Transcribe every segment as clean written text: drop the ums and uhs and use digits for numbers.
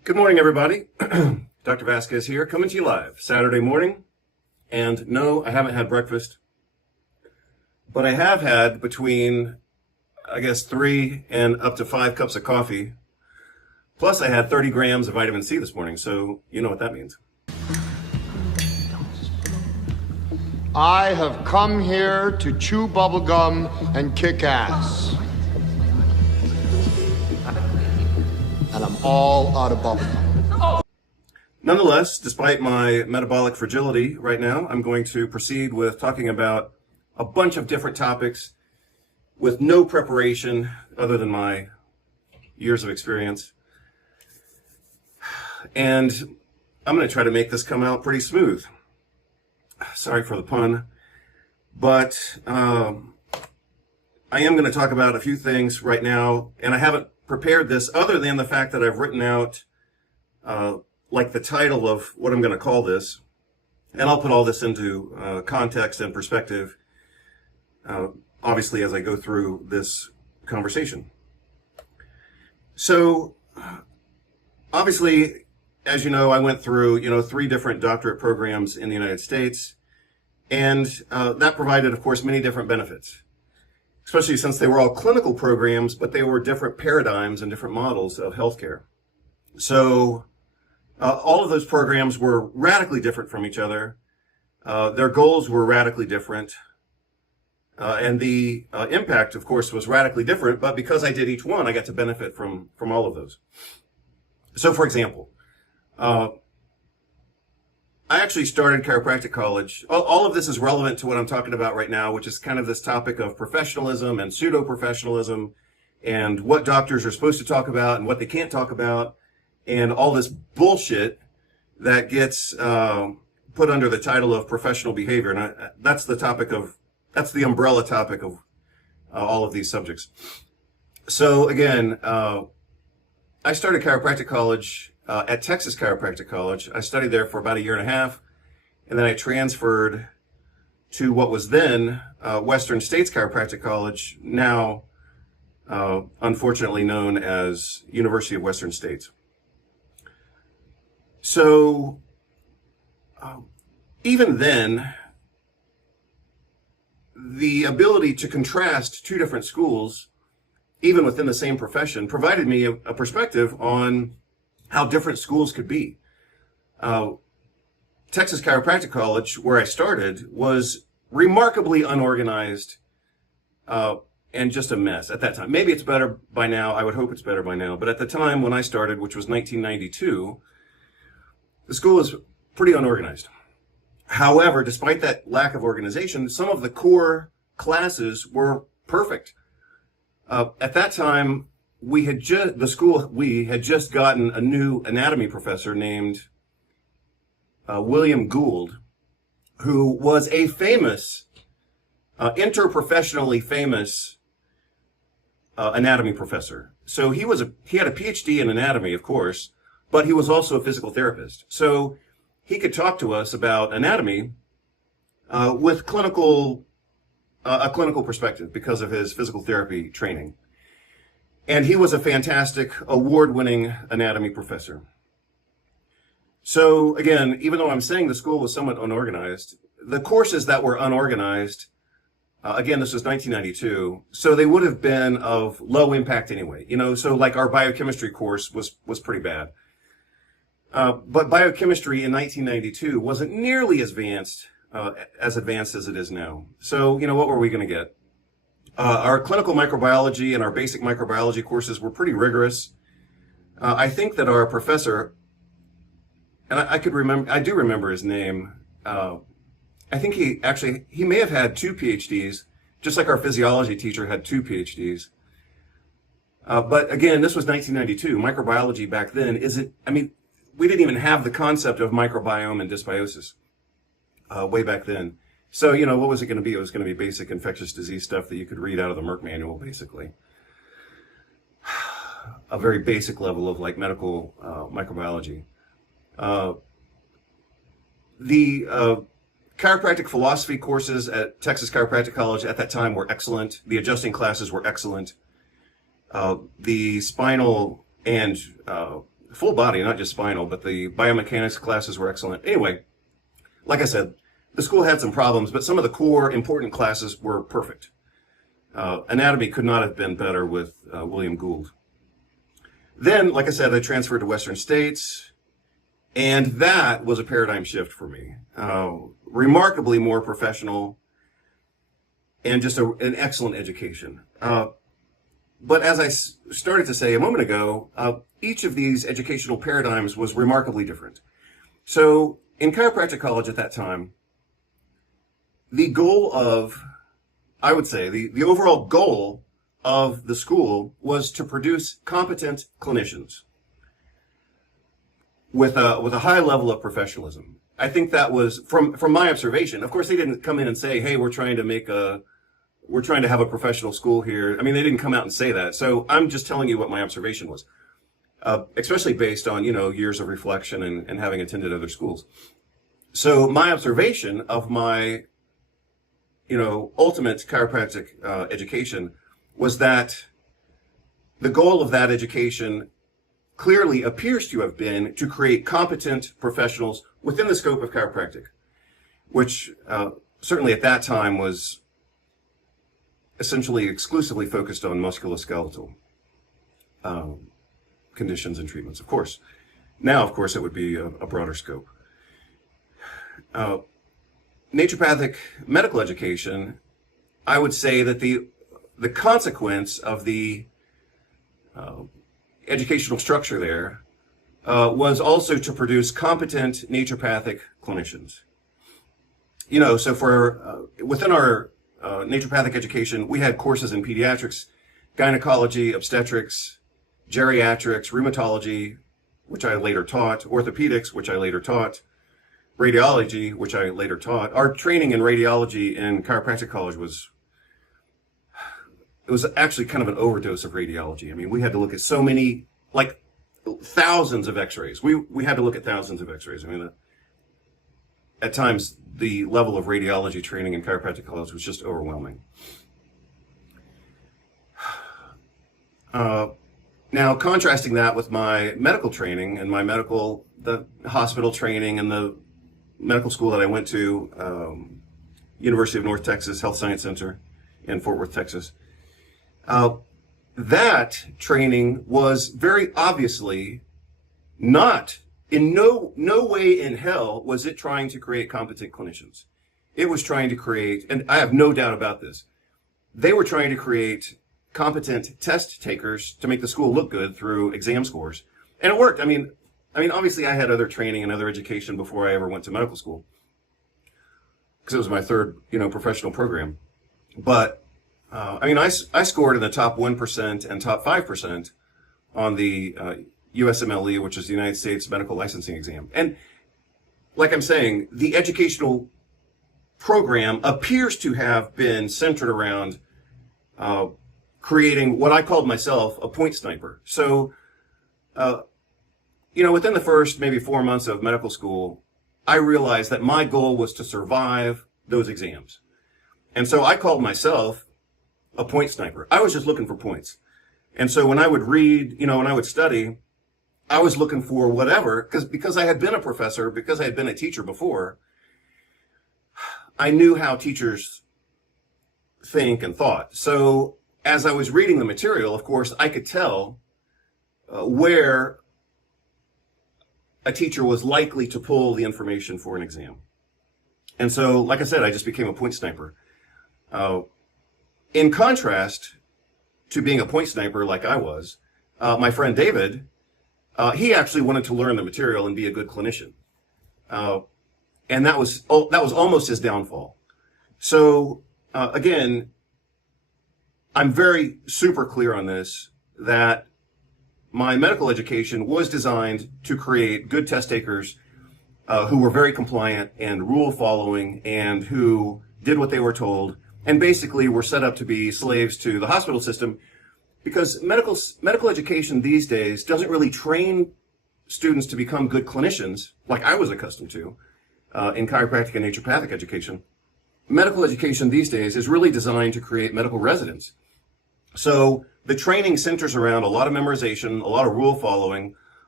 Good morning, everybody. Dr. Vasquez here, coming to you live Saturday morning. And no, I haven't had breakfast, but I have had between, 3 and up to 5 cups of coffee. Plus, I had 30 grams of vitamin C this morning, so you know what that means. I have come here to chew bubblegum and kick ass. And I'm all out of bubblegum. Nonetheless, despite my metabolic fragility right now, I'm going to proceed with talking about a bunch of different topics with no preparation other than my years of experience. And I'm going to try to make this come out pretty smooth. Sorry for the pun, but I am going to talk about a few things right now, and I haven't prepared this other than the fact that I've written out like the title of what I'm going to call this, and I'll put all this into context and perspective, obviously, as I go through this conversation. So, obviously, as you know, I went through, 3 different doctorate programs in the United States, and that provided, of course, many different benefits, especially since they were all clinical programs, but they were different paradigms and different models of healthcare. So all of those programs were radically different from each other. Their goals were radically different. And the impact, of course, was radically different, but because I did each one, I got to benefit from all of those. So, for example, I actually started chiropractic college. All of this is relevant to what I'm talking about right now, which is kind of this topic of professionalism and pseudo-professionalism and what doctors are supposed to talk about and what they can't talk about and all this bullshit that gets put under the title of professional behavior. And that's the umbrella topic of all of these subjects. So again, I started chiropractic college at Texas Chiropractic College. I studied there for about 1.5 years, and then I transferred to what was then Western States Chiropractic College, now unfortunately known as University of Western States. So even then, the ability to contrast 2 different schools, even within the same profession, provided me a perspective on how different schools could be. Texas Chiropractic College, where I started, was remarkably unorganized and just a mess at that time. Maybe it's better by now. I would hope it's better by now. But at the time when I started, which was 1992, the school was pretty unorganized. However, despite that lack of organization, some of the core classes were perfect. At that time, we had just gotten a new anatomy professor named William Gould, who was a famous, interprofessionally famous anatomy professor. So he had a PhD in anatomy, of course, but he was also a physical therapist. So he could talk to us about anatomy with a clinical perspective because of his physical therapy training. And he was a fantastic, award-winning anatomy professor. So again, even though I'm saying the school was somewhat unorganized, the courses that were unorganized, again, this was 1992, so they would have been of low impact anyway. So like our biochemistry course was pretty bad. But biochemistry in 1992 wasn't nearly as advanced as it is now. So, what were we going to get? Our clinical microbiology and our basic microbiology courses were pretty rigorous. I think that our professor, and I do remember his name. I think he may have had 2 PhDs, just like our physiology teacher had 2 PhDs. But again, this was 1992. Microbiology back then we didn't even have the concept of microbiome and dysbiosis way back then. So, what was it going to be? It was going to be basic infectious disease stuff that you could read out of the Merck manual, basically. A very basic level of medical microbiology. The chiropractic philosophy courses at Texas Chiropractic College at that time were excellent. The adjusting classes were excellent. The spinal and full body, not just spinal, but the biomechanics classes were excellent. Anyway, like I said, the school had some problems, but some of the core important classes were perfect. Anatomy could not have been better with William Gould. Then, like I said, I transferred to Western States, and that was a paradigm shift for me. Remarkably more professional, and just an excellent education. But as I started to say a moment ago, each of these educational paradigms was remarkably different. So in chiropractic college at that time, the goal of, I would say, the overall goal of the school was to produce competent clinicians with a high level of professionalism. I think that was from my observation. Of course, they didn't come in and say, "Hey, we're trying to have a professional school here." I mean, they didn't come out and say that. So I'm just telling you what my observation was, especially based on, years of reflection and having attended other schools. So my observation of my, ultimate chiropractic education was that the goal of that education clearly appears to have been to create competent professionals within the scope of chiropractic, which certainly at that time was essentially exclusively focused on musculoskeletal conditions and treatments. Of course, now, of course, it would be a broader scope. Naturopathic medical education, I would say that the consequence of the educational structure there was also to produce competent naturopathic clinicians. So for within our naturopathic education, we had courses in pediatrics, gynecology, obstetrics, geriatrics, rheumatology, which I later taught, orthopedics, which I later taught, radiology, which I later taught. Our training in radiology in chiropractic college was actually kind of an overdose of radiology. I mean, we had to look at so many, like thousands of x-rays. We had to look at thousands of x-rays. I mean, at times, the level of radiology training in chiropractic college was just overwhelming. Now, contrasting that with my medical training and the hospital training and the medical school that I went to, University of North Texas Health Science Center in Fort Worth, Texas, that training was very obviously not, in no way in hell was it trying to create competent clinicians. It was trying to create, and I have no doubt about this, they were trying to create competent test takers to make the school look good through exam scores. And it worked. I mean, obviously I had other training and other education before I ever went to medical school, because it was my third, professional program. But, I scored in the top 1% and top 5% on the USMLE, which is the United States Medical Licensing Exam. And like I'm saying, the educational program appears to have been centered around creating what I called myself a point sniper. So, within the first maybe 4 months of medical school, I realized that my goal was to survive those exams. And so I called myself a point sniper. I was just looking for points. And so when I would read, when I would study, I was looking for whatever, because I had been a professor, because I had been a teacher before, I knew how teachers think and thought. So as I was reading the material, of course, I could tell where a teacher was likely to pull the information for an exam. And so, like I said, I just became a point sniper. In contrast to being a point sniper like I was, my friend David, he actually wanted to learn the material and be a good clinician. And that was almost his downfall. So, again, I'm very super clear on this, that my medical education was designed to create good test takers who were very compliant and rule following and who did what they were told and basically were set up to be slaves to the hospital system, because medical education these days doesn't really train students to become good clinicians like I was accustomed to in chiropractic and naturopathic education. Medical education these days is really designed to create medical residents. So the training centers around a lot of memorization, a lot of rule following,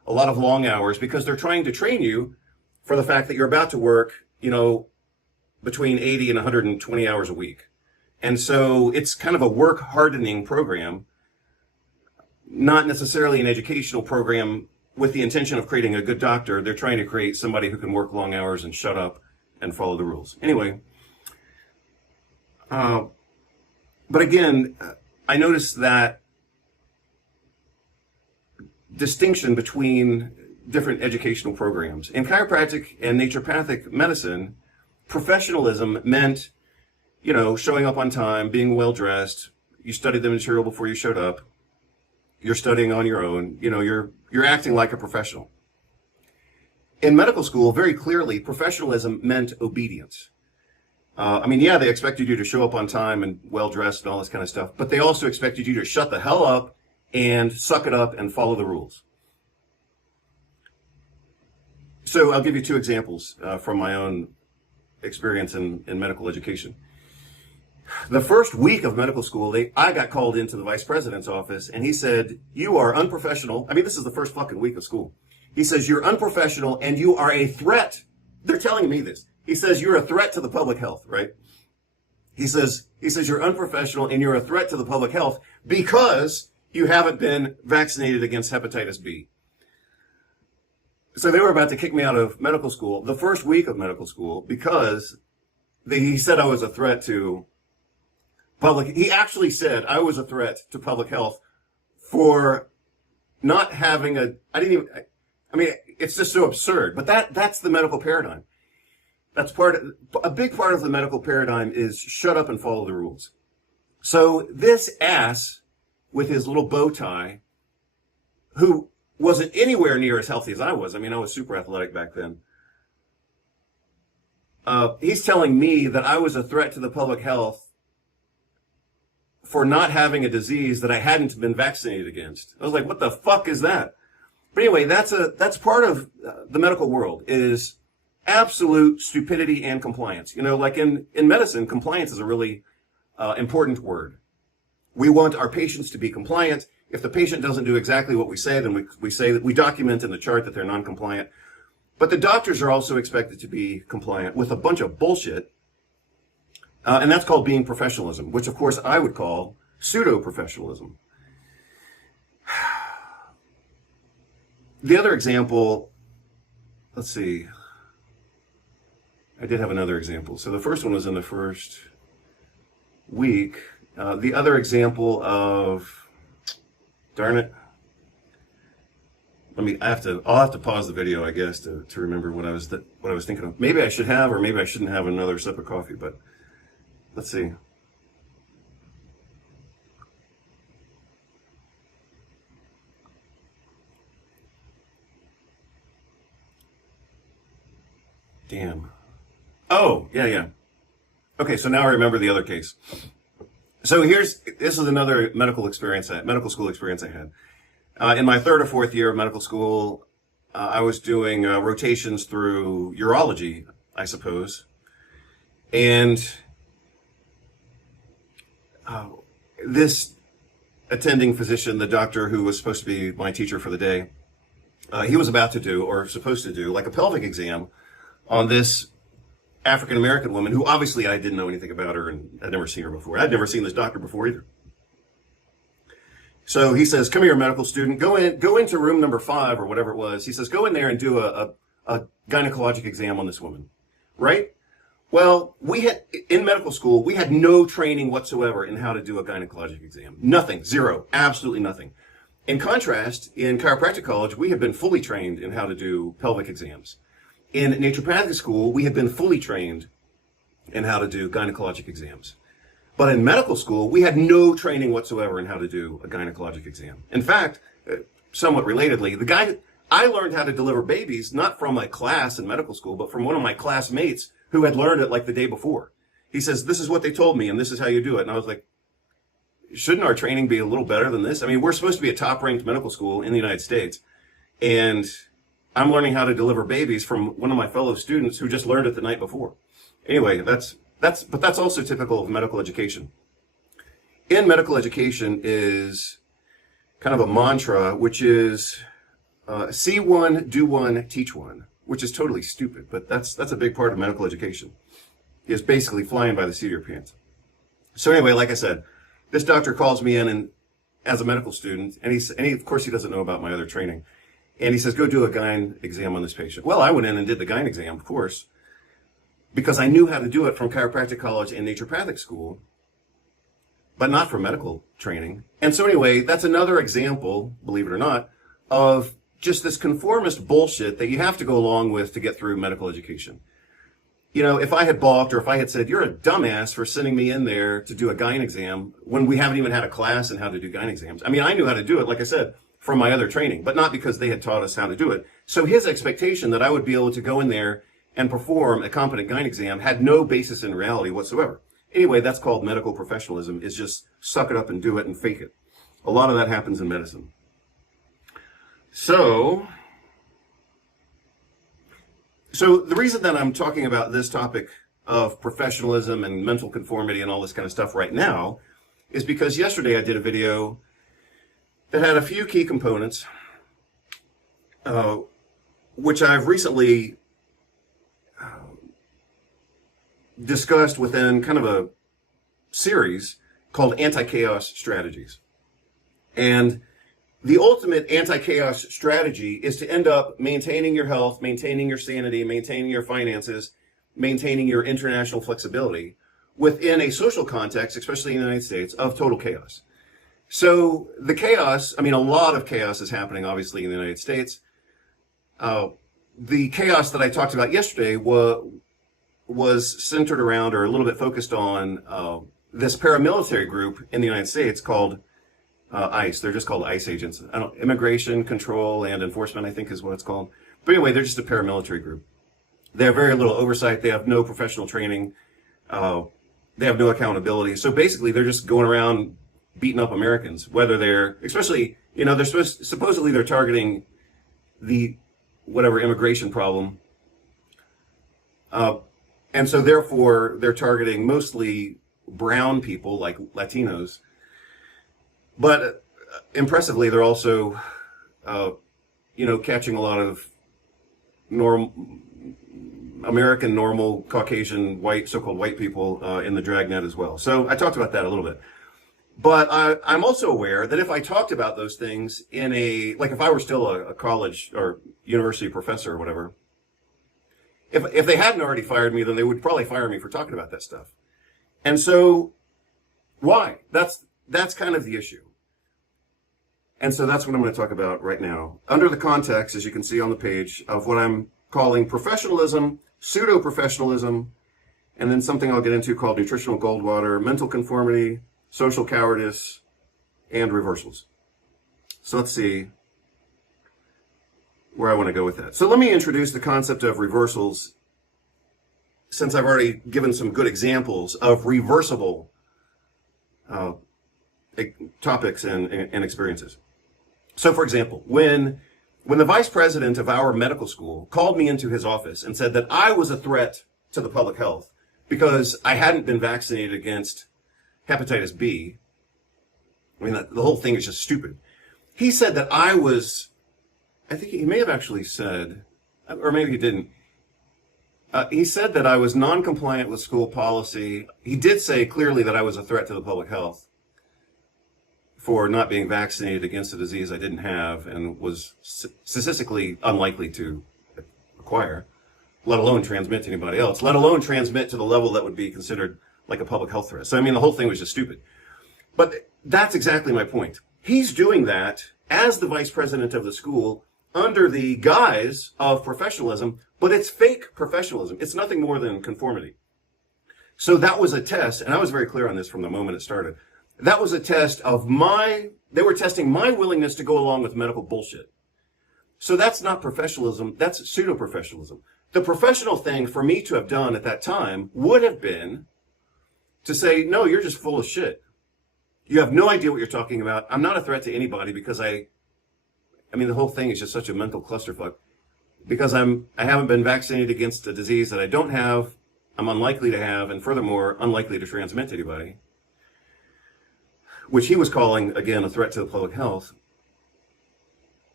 a lot of long hours because they're trying to train you for the fact that you're about to work, between 80 and 120 hours a week. And so it's kind of a work hardening program, not necessarily an educational program with the intention of creating a good doctor. They're trying to create somebody who can work long hours and shut up and follow the rules. Anyway, but again, I noticed that distinction between different educational programs. In chiropractic and naturopathic medicine, professionalism meant, showing up on time, being well dressed. You studied the material before you showed up. You're studying on your own. You're acting like a professional. In medical school, very clearly, professionalism meant obedience. They expected you to show up on time and well dressed and all this kind of stuff, but they also expected you to shut the hell up and suck it up and follow the rules. So I'll give you two examples from my own experience in medical education. The first week of medical school, I got called into the vice president's office, and he said, "You are unprofessional." This is the first fucking week of school. He says, "You're unprofessional and you are a threat." They're telling me this. He says, "You're a threat to the public health," right? He says, "You're unprofessional and you're a threat to the public health because you haven't been vaccinated against hepatitis B." So they were about to kick me out of medical school, the first week of medical school, because he said I was a threat to public. He actually said I was a threat to public health for not having it's just so absurd. But that's the medical paradigm. A big part of the medical paradigm is shut up and follow the rules. So this ass with his little bow tie, who wasn't anywhere near as healthy as I was. I was super athletic back then. He's telling me that I was a threat to the public health for not having a disease that I hadn't been vaccinated against. I was like, what the fuck is that? But anyway, that's part of the medical world, is absolute stupidity and compliance. Like in medicine, compliance is a really important word. We want our patients to be compliant. If the patient doesn't do exactly what we say, then we say that we document in the chart that they're non-compliant. But the doctors are also expected to be compliant with a bunch of bullshit. And that's called being professionalism, which of course I would call pseudo-professionalism. The other example, let's see. I did have another example. So the first one was in the first week. The other example of, darn it. I'll have to pause the video, I guess, to remember what I was thinking of. Maybe I should have, or maybe I shouldn't have another sip of coffee, but let's see. Damn. Oh, yeah. Okay, so now I remember the other case. So this is another medical school experience I had. In my third or fourth year of medical school, I was doing rotations through urology, I suppose. And this attending physician, the doctor who was supposed to be my teacher for the day, he was about to do, or supposed to do, like a pelvic exam on this African-American woman who obviously I didn't know anything about her, and I'd never seen her before. I'd never seen this doctor before either. So he says, "Come here, medical student, go into room number 5 or whatever it was." He says, "Go in there and do a gynecologic exam on this woman." Right? Well, in medical school, we had no training whatsoever in how to do a gynecologic exam. Nothing. Zero. Absolutely nothing. In contrast, in chiropractic college, we had been fully trained in how to do pelvic exams. In naturopathic school, we had been fully trained in how to do gynecologic exams. But in medical school, we had no training whatsoever in how to do a gynecologic exam. In fact, somewhat relatedly, I learned how to deliver babies not from a class in medical school, but from one of my classmates who had learned it like the day before. He says, "This is what they told me, and this is how you do it." And I was like, shouldn't our training be a little better than this? We're supposed to be a top-ranked medical school in the United States, and I'm learning how to deliver babies from one of my fellow students who just learned it the night before. Anyway, but that's also typical of medical education. In medical education is kind of a mantra, which is see one, do one, teach one, which is totally stupid, but that's a big part of medical education, is basically flying by the seat of your pants. So anyway, like I said, this doctor calls me in and as a medical student, and of course he doesn't know about my other training, and he says, go do a gyne exam on this patient. Well, I went in and did the gyne exam, of course, because I knew how to do it from chiropractic college and naturopathic school, but not from medical training. And so anyway, that's another example, believe it or not, of just this conformist bullshit that you have to go along with to get through medical education. You know, if I had balked, or if I had said, you're a dumbass for sending me in there to do a gyne exam when we haven't even had a class in how to do gyne exams. I mean, I knew how to do it, like I said, from my other training, but not because they had taught us how to do it. So his expectation that I would be able to go in there and perform a competent gyne exam had no basis in reality whatsoever. Anyway, that's called medical professionalism, is just suck it up and do it and fake it. A lot of that happens in medicine. So the reason that I'm talking about this topic of professionalism and mental conformity and all this kind of stuff right now is because yesterday I did a video that had a few key components, which I've recently discussed within kind of a series called Anti-Chaos Strategies. And the ultimate anti-chaos strategy is to end up maintaining your health, maintaining your sanity, maintaining your finances, maintaining your international flexibility within a social context, especially in the United States, of total chaos. So the chaos, I mean, a lot of chaos is happening, obviously, in the United States. The chaos that I talked about yesterday was centered around, or a little bit focused on, this paramilitary group in the United States called ICE. They're just called ICE agents. Immigration Control and Enforcement, I think is what it's called. But anyway, they're just a paramilitary group. They have very little oversight. They have no professional training. They have no accountability. So basically, they're just going around beating up Americans, whether they're, especially, you know, supposedly they're targeting the whatever immigration problem. And so therefore, they're targeting mostly brown people like Latinos. But impressively, they're also, catching a lot of American normal Caucasian white, so-called white people in the dragnet as well. So I talked about that a little bit. But I'm also aware that if I talked about those things if I were still a college or university professor or whatever, if they hadn't already fired me, then they would probably fire me for talking about that stuff. And so, why? That's kind of the issue. And so that's what I'm going to talk about right now. Under the context, as you can see on the page, of what I'm calling professionalism, pseudo-professionalism, and then something I'll get into called nutritional Goldwater, mental conformity, social cowardice, and reversals. So let's see where I want to go with that. So let me introduce the concept of reversals, since I've already given some good examples of reversible topics and experiences. So, for example, when the vice president of our medical school called me into his office and said that I was a threat to the public health because I hadn't been vaccinated against hepatitis B, I mean, the whole thing is just stupid. He said that I think he may have actually said, or maybe he didn't, he said that I was non-compliant with school policy. He did say clearly that I was a threat to the public health for not being vaccinated against a disease I didn't have and was statistically unlikely to acquire, let alone transmit to anybody else, let alone transmit to the level that would be considered like a public health threat. So, I mean, the whole thing was just stupid. But that's exactly my point. He's doing that as the vice president of the school under the guise of professionalism, but it's fake professionalism. It's nothing more than conformity. So that was a test, and I was very clear on this from the moment it started. That was a test of they were testing my willingness to go along with medical bullshit. So that's not professionalism, that's pseudo-professionalism. The professional thing for me to have done at that time would have been to say, no, you're just full of shit. You have no idea what you're talking about. I'm not a threat to anybody because I mean, the whole thing is just such a mental clusterfuck. Because I haven't been vaccinated against a disease that I don't have, I'm unlikely to have, and furthermore, unlikely to transmit to anybody. Which he was calling, again, a threat to the public health.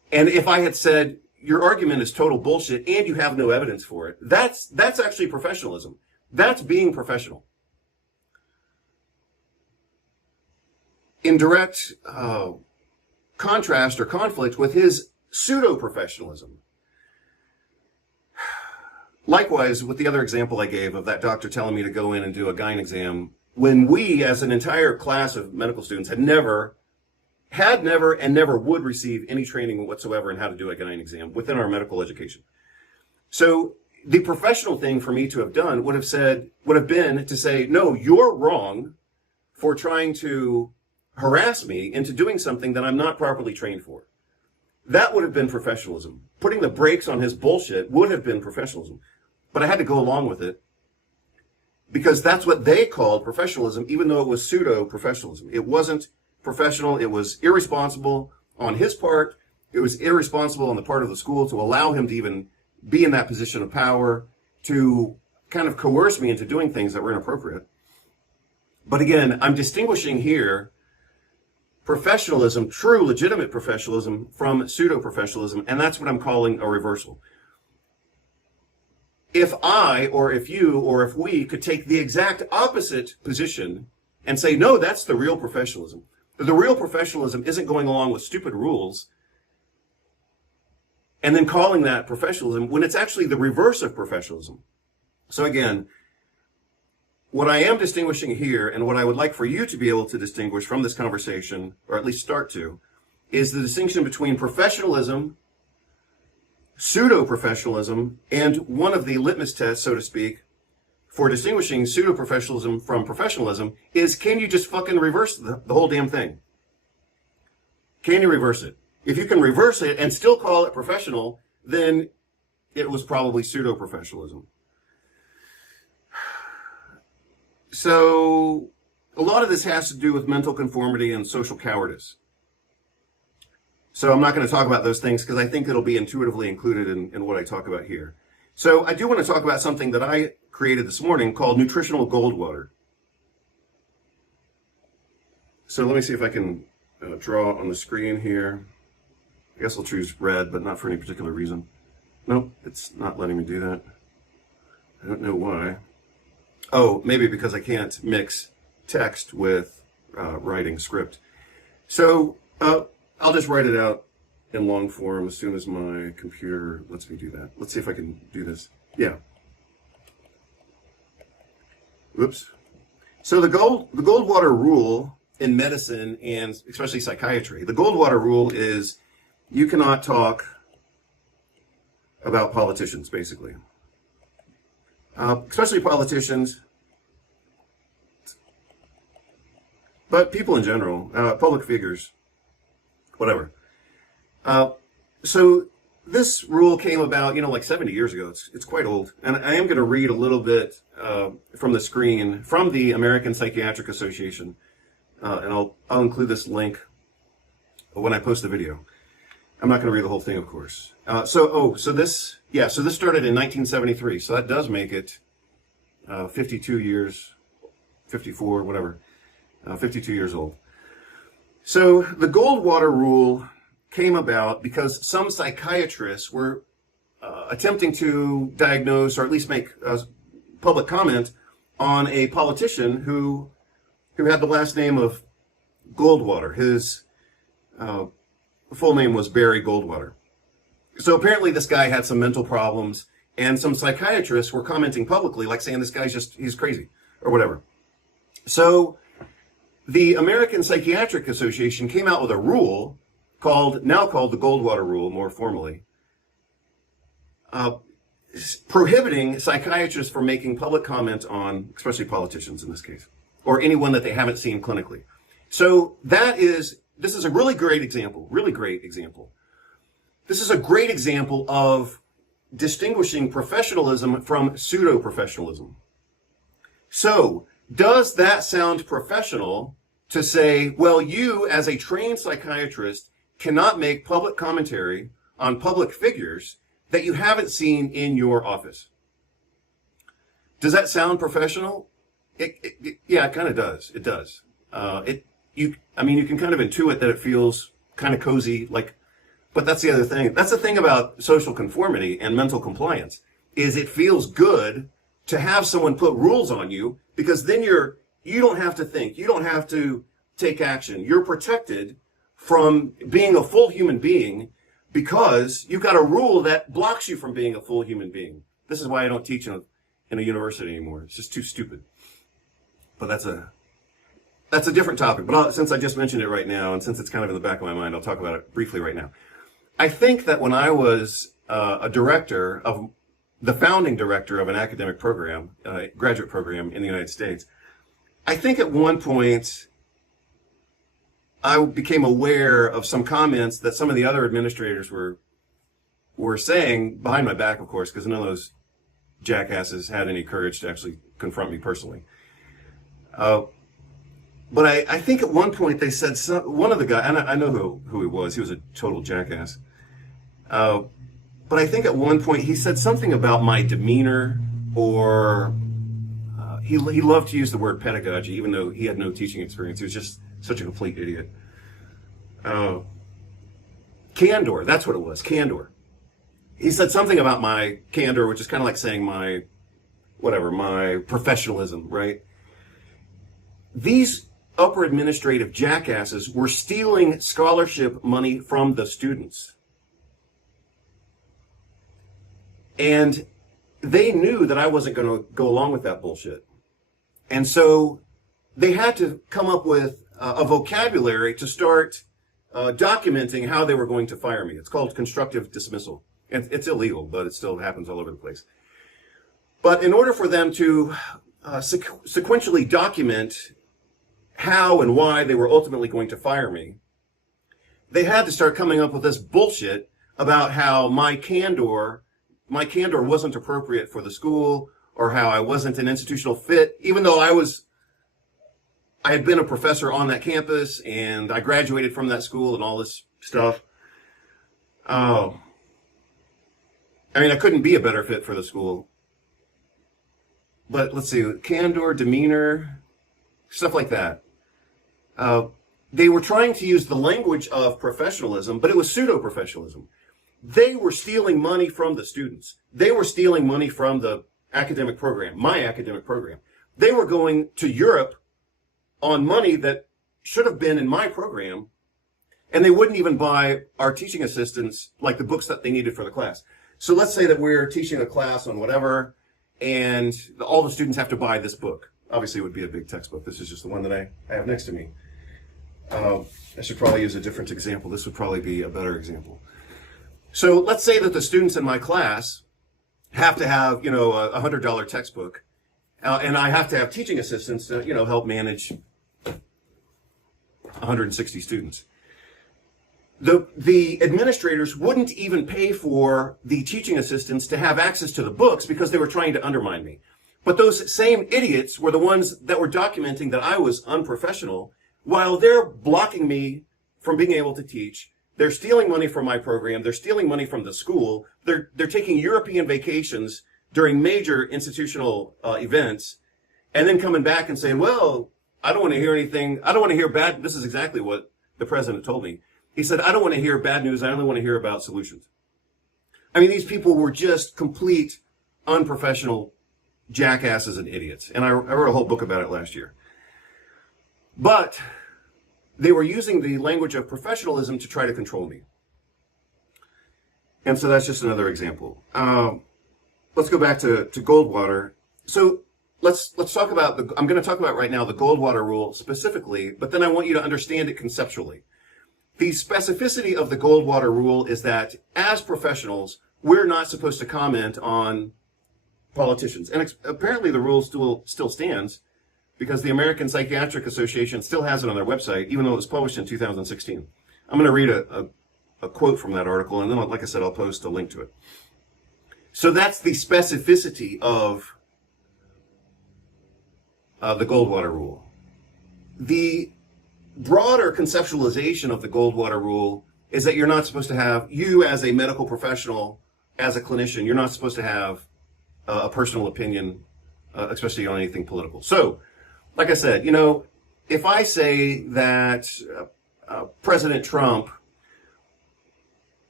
And if I had said, your argument is total bullshit and you have no evidence for it, that's actually professionalism. That's being professional. In direct contrast or conflict with his pseudo-professionalism. Likewise, with the other example I gave of that doctor telling me to go in and do a gyne exam, when we, as an entire class of medical students, had never, and never would receive any training whatsoever in how to do a gyne exam within our medical education. So the professional thing for me to have done would have been to say, no, you're wrong for trying to harass me into doing something that I'm not properly trained for. That would have been professionalism. Putting the brakes on his bullshit would have been professionalism. But I had to go along with it because that's what they called professionalism, even though it was pseudo-professionalism. It wasn't professional. It was irresponsible on his part. It was irresponsible on the part of the school to allow him to even be in that position of power, to kind of coerce me into doing things that were inappropriate. But again, I'm distinguishing here professionalism, true legitimate professionalism, from pseudo-professionalism, and that's what I'm calling a reversal. If I, or if you, or if we could take the exact opposite position and say, no, that's the real professionalism. The real professionalism isn't going along with stupid rules and then calling that professionalism when it's actually the reverse of professionalism. So again, what I am distinguishing here, and what I would like for you to be able to distinguish from this conversation, or at least start to, is the distinction between professionalism, pseudo-professionalism, and one of the litmus tests, so to speak, for distinguishing pseudo-professionalism from professionalism is, can you just fucking reverse the whole damn thing? Can you reverse it? If you can reverse it and still call it professional, then it was probably pseudo-professionalism. So a lot of this has to do with mental conformity and social cowardice. So I'm not going to talk about those things because I think it'll be intuitively included in what I talk about here. So I do want to talk about something that I created this morning called Nutritional Goldwater. So let me see if I can draw on the screen here. I guess I'll choose red, but not for any particular reason. Nope, it's not letting me do that. I don't know why. Oh, maybe because I can't mix text with writing script. So I'll just write it out in long form as soon as my computer lets me do that. Let's see if I can do this. Yeah. Oops. So the Goldwater rule in medicine and especially psychiatry, the Goldwater rule is you cannot talk about politicians, basically. Especially politicians, but people in general, public figures, whatever. So this rule came about, like 70 years ago. It's quite old. And I am going to read a little bit from the screen from the American Psychiatric Association. And I'll include this link when I post the video. I'm not going to read the whole thing, of course. So this started in 1973. So that does make it 52 years, 54, whatever, 52 years old. So the Goldwater rule came about because some psychiatrists were attempting to diagnose or at least make public comment on a politician who had the last name of Goldwater. His full name was Barry Goldwater. So apparently this guy had some mental problems, and some psychiatrists were commenting publicly, like saying this guy's he's crazy, or whatever. So the American Psychiatric Association came out with a rule now called the Goldwater Rule, more formally, prohibiting psychiatrists from making public comment on, especially politicians in this case, or anyone that they haven't seen clinically. So this is a really great example. This is a great example of distinguishing professionalism from pseudo-professionalism. So, does that sound professional to say, well, you as a trained psychiatrist cannot make public commentary on public figures that you haven't seen in your office? Does that sound professional? Yeah, it kind of does. It does. You can kind of intuit that it feels kind of cozy, like But that's the other thing. That's the thing about social conformity and mental compliance, is it feels good to have someone put rules on you, because then you don't have to think. You don't have to take action. You're protected from being a full human being because you've got a rule that blocks you from being a full human being. This is why I don't teach in a university anymore. It's just too stupid. But that's a different topic. But since I just mentioned it right now, and since it's kind of in the back of my mind, I'll talk about it briefly right now. I think that when I was the founding director of an academic program, graduate program in the United States, I think at one point I became aware of some comments that some of the other administrators were saying behind my back, of course, because none of those jackasses had any courage to actually confront me personally. But I think at one point they said, one of the guys, and I know who he was a total jackass. But I think at one point he said something about my demeanor, or he loved to use the word pedagogy, even though he had no teaching experience. He was just such a complete idiot. Candor, that's what it was, candor. He said something about my candor, which is kind of like saying my professionalism, right? These upper administrative jackasses were stealing scholarship money from the students. And they knew that I wasn't going to go along with that bullshit. And so they had to come up with a vocabulary to start documenting how they were going to fire me. It's called constructive dismissal. And it's illegal, but it still happens all over the place. But in order for them to sequentially document how and why they were ultimately going to fire me, they had to start coming up with this bullshit about how my candor wasn't appropriate for the school, or how I wasn't an institutional fit, even though I had been a professor on that campus and I graduated from that school and all this stuff. Oh, I mean, I couldn't be a better fit for the school. But let's see, candor, demeanor, stuff like that. They were trying to use the language of professionalism, but it was pseudo-professionalism. They were stealing money from the students. They were stealing money from the academic program, my academic program. They were going to Europe on money that should have been in my program, and they wouldn't even buy our teaching assistants like the books that they needed for the class. So let's say that we're teaching a class on whatever, and all the students have to buy this book. Obviously, it would be a big textbook. This is just the one that I have next to me. I should probably use a different example. This would probably be a better example. So let's say that the students in my class have to have, a $100 textbook, and I have to have teaching assistants to, help manage 160 students. The administrators wouldn't even pay for the teaching assistants to have access to the books because they were trying to undermine me. But those same idiots were the ones that were documenting that I was unprofessional, while they're blocking me from being able to teach. They're stealing money from my program. They're stealing money from the school. They're taking European vacations during major institutional events, and then coming back and saying, well, I don't want to hear anything. I don't want to hear bad. This is exactly what the president told me. He said, I don't want to hear bad news. I only want to hear about solutions. I mean, these people were just complete unprofessional jackasses and idiots. And I wrote a whole book about it last year. But they were using the language of professionalism to try to control me. And so that's just another example. Let's go back to Goldwater. So let's talk about I'm going to talk about right now the Goldwater rule specifically, but then I want you to understand it conceptually. The specificity of the Goldwater rule is that as professionals, we're not supposed to comment on politicians. And apparently the rule still stands, because the American Psychiatric Association still has it on their website, even though it was published in 2016. I'm going to read a quote from that article, and then, like I said, I'll post a link to it. So that's the specificity of the Goldwater rule. The broader conceptualization of the Goldwater rule is that you're not supposed to have, you as a medical professional, as a clinician, you're not supposed to have a personal opinion, especially on anything political. So, like I said, if I say that President Trump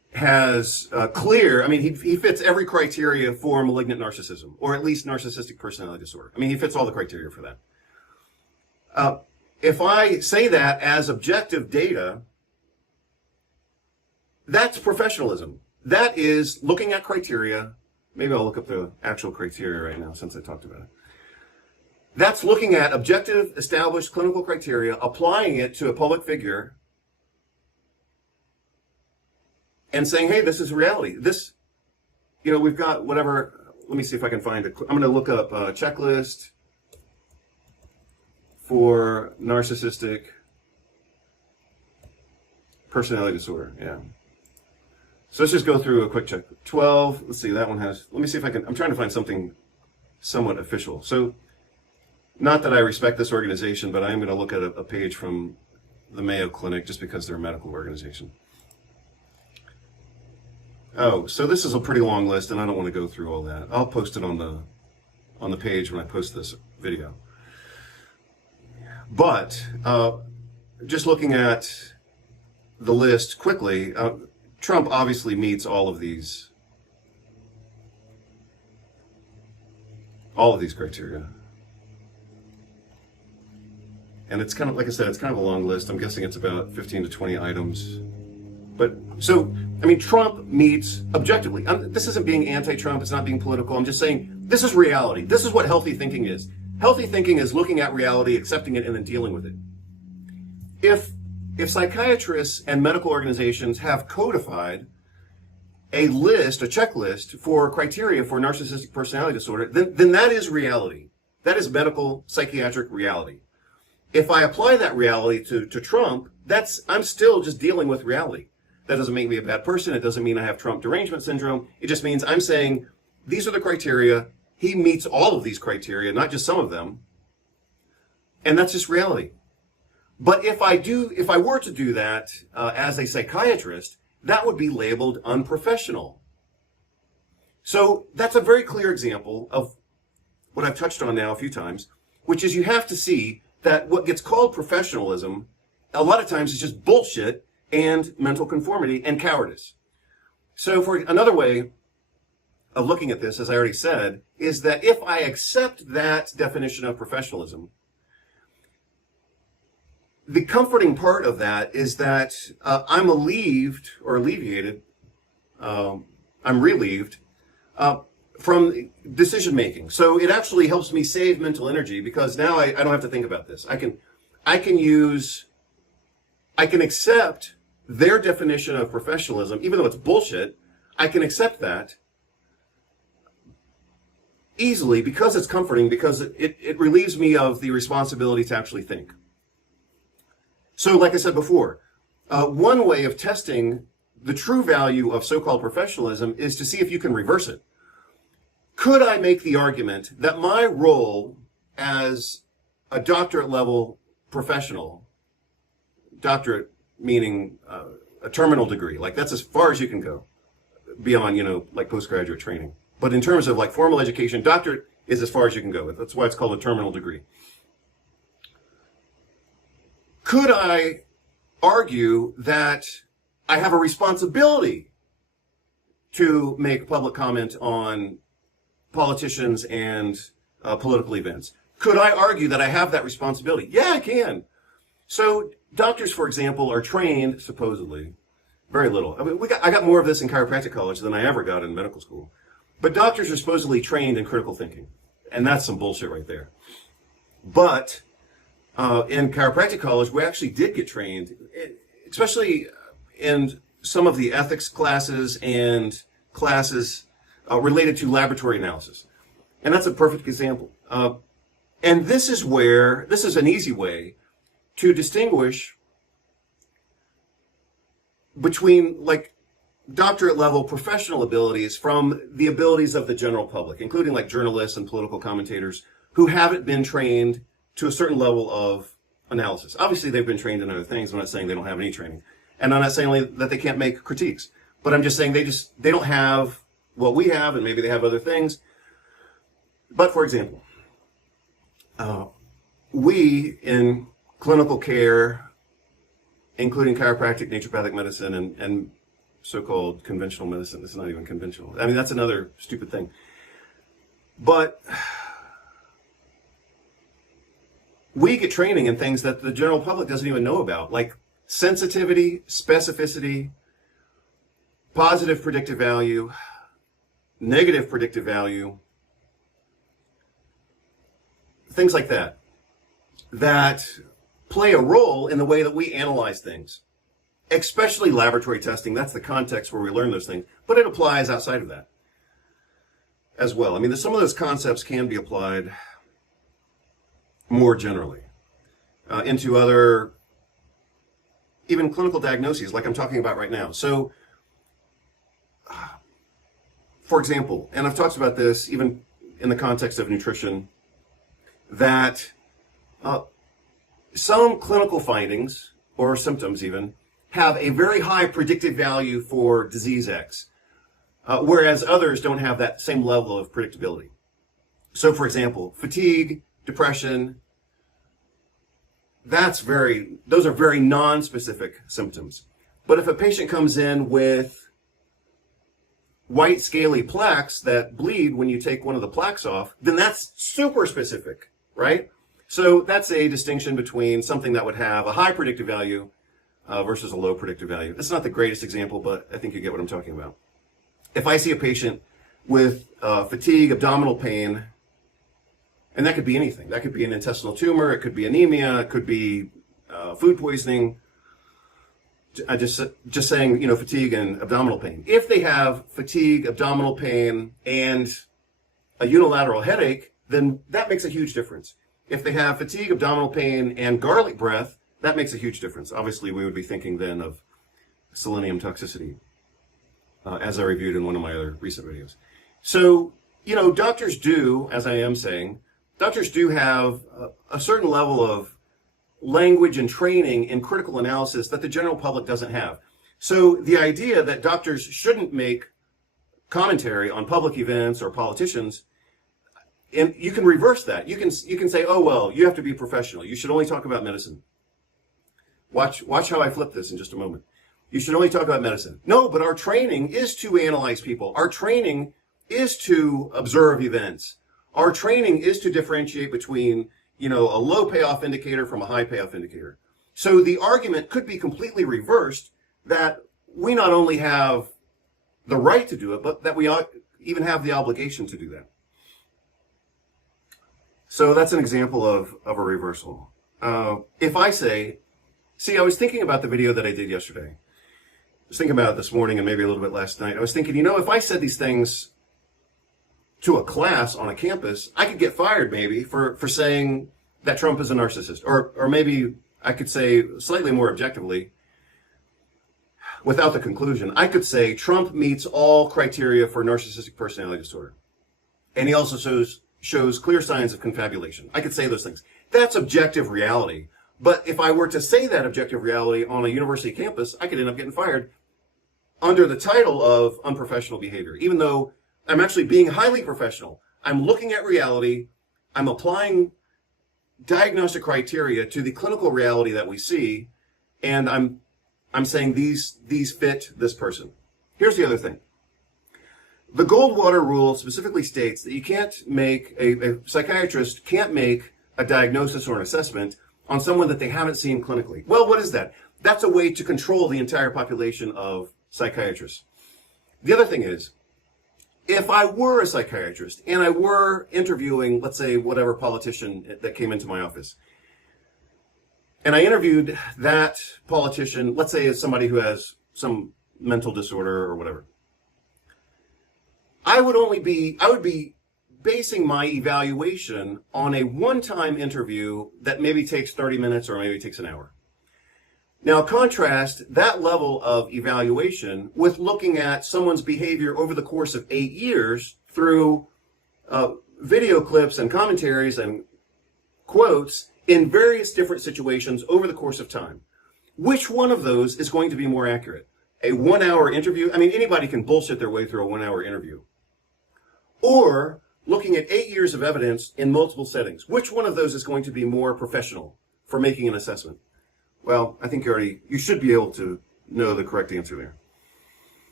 has clear, I mean, he fits every criteria for malignant narcissism, or at least narcissistic personality disorder. I mean, he fits all the criteria for that. If I say that as objective data, that's professionalism. That is looking at criteria. Maybe I'll look up the actual criteria right now since I talked about it. That's looking at objective, established clinical criteria, applying it to a public figure, and saying, hey, this is reality. This, we've got whatever. Let me see if I can find it. I'm going to look up a checklist for narcissistic personality disorder. Yeah. So let's just go through a quick check. 12. Let's see. That one has. Let me see if I can. I'm trying to find something somewhat official. So, not that I respect this organization, but I am going to look at a page from the Mayo Clinic just because they're a medical organization. Oh, so this is a pretty long list, and I don't want to go through all that. I'll post it on the page when I post this video. But just looking at the list quickly, Trump obviously meets all of these criteria. And it's kind of, like I said, it's kind of a long list. I'm guessing it's about 15 to 20 items. But, so, I mean, Trump meets objectively. This isn't being anti-Trump. It's not being political. I'm just saying this is reality. This is what healthy thinking is. Healthy thinking is looking at reality, accepting it, and then dealing with it. If psychiatrists and medical organizations have codified a list, a checklist for criteria for narcissistic personality disorder, then that is reality. That is medical psychiatric reality. If I apply that reality to Trump, I'm still just dealing with reality. That doesn't make me a bad person. It doesn't mean I have Trump derangement syndrome. It just means I'm saying these are the criteria. He meets all of these criteria, not just some of them. And that's just reality. But if I were to do that as a psychiatrist, that would be labeled unprofessional. So that's a very clear example of what I've touched on now a few times, which is you have to see that what gets called professionalism a lot of times is just bullshit and mental conformity and cowardice. So for another way of looking at this, as I already said, is that if I accept that definition of professionalism, the comforting part of that is that I'm alleviated from decision making. So it actually helps me save mental energy because now I don't have to think about this. I can accept their definition of professionalism, even though it's bullshit. I can accept that easily because it's comforting, because it relieves me of the responsibility to actually think. So like I said before, one way of testing the true value of so-called professionalism is to see if you can reverse it. Could I make the argument that my role as a doctorate level professional, doctorate meaning a terminal degree, like that's as far as you can go beyond, like postgraduate training. But in terms of like formal education, doctorate is as far as you can go. That's why it's called a terminal degree. Could I argue that I have a responsibility to make public comment on politicians and political events? Could I argue that I have that responsibility? Yeah, I can. So doctors, for example, are trained, supposedly, very little. I mean, I got more of this in chiropractic college than I ever got in medical school. But doctors are supposedly trained in critical thinking. And that's some bullshit right there. But in chiropractic college, we actually did get trained, especially in some of the ethics classes and classes related to laboratory analysis. And that's a perfect example. And this is an easy way to distinguish between like doctorate level professional abilities from the abilities of the general public, including like journalists and political commentators who haven't been trained to a certain level of analysis. Obviously, they've been trained in other things. I'm not saying they don't have any training. And I'm not saying that they can't make critiques. But I'm just saying they don't have what we have, and maybe they have other things. But for example, we in clinical care, including chiropractic, naturopathic medicine, and so-called conventional medicine. It's not even conventional. I mean, that's another stupid thing. But we get training in things that the general public doesn't even know about, like sensitivity, specificity, positive predictive value, negative predictive value, things like that, that play a role in the way that we analyze things, especially laboratory testing. That's the context where we learn those things, but it applies outside of that as well. I mean, some of those concepts can be applied more generally into other, even clinical diagnoses, like I'm talking about right now. So, for example, and I've talked about this even in the context of nutrition, that some clinical findings, or symptoms even, have a very high predictive value for disease X, whereas others don't have that same level of predictability. So, for example, fatigue, depression, those are very non-specific symptoms. But if a patient comes in with white scaly plaques that bleed when you take one of the plaques off, then that's super specific, right? So that's a distinction between something that would have a high predictive value versus a low predictive value. It's not the greatest example, but I think you get what I'm talking about. If I see a patient with fatigue, abdominal pain, and that could be anything. That could be an intestinal tumor, it could be anemia, it could be food poisoning. I just saying, fatigue and abdominal pain. If they have fatigue, abdominal pain, and a unilateral headache, then that makes a huge difference. If they have fatigue, abdominal pain, and garlic breath, that makes a huge difference. Obviously, we would be thinking then of selenium toxicity, as I reviewed in one of my other recent videos. So, doctors do, as I am saying, doctors do have a certain level of language and training in critical analysis that the general public doesn't have. So the idea that doctors shouldn't make commentary on public events or politicians, and you can reverse that. You can say, oh, well, you have to be professional. You should only talk about medicine. Watch how I flip this in just a moment. You should only talk about medicine. No, but our training is to analyze people. Our training is to observe events. Our training is to differentiate between, a low payoff indicator from a high payoff indicator. So the argument could be completely reversed, that we not only have the right to do it, but that we even have the obligation to do that. So that's an example of a reversal. If I say, I was thinking about the video that I did yesterday. I was thinking about it this morning and maybe a little bit last night. I was thinking, if I said these things to a class on a campus, I could get fired maybe for saying that Trump is a narcissist. Or maybe I could say slightly more objectively, without the conclusion, I could say Trump meets all criteria for narcissistic personality disorder. And he also shows clear signs of confabulation. I could say those things. That's objective reality. But if I were to say that objective reality on a university campus, I could end up getting fired under the title of unprofessional behavior, even though I'm actually being highly professional. I'm looking at reality. I'm applying diagnostic criteria to the clinical reality that we see, and I'm saying these fit this person. Here's the other thing. The Goldwater rule specifically states that you can't make a psychiatrist can't make a diagnosis or an assessment on someone that they haven't seen clinically. Well, what is that? That's a way to control the entire population of psychiatrists. The other thing is, if I were a psychiatrist and I were interviewing, let's say, whatever politician that came into my office, and I interviewed that politician, let's say as somebody who has some mental disorder or whatever, I would be basing my evaluation on a one-time interview that maybe takes 30 minutes or maybe takes an hour. Now contrast that level of evaluation with looking at someone's behavior over the course of 8 years through video clips and commentaries and quotes in various different situations over the course of time. Which one of those is going to be more accurate? A 1 hour interview? I mean, anybody can bullshit their way through a 1 hour interview. Or looking at 8 years of evidence in multiple settings. Which one of those is going to be more professional for making an assessment? Well, I think you should be able to know the correct answer there.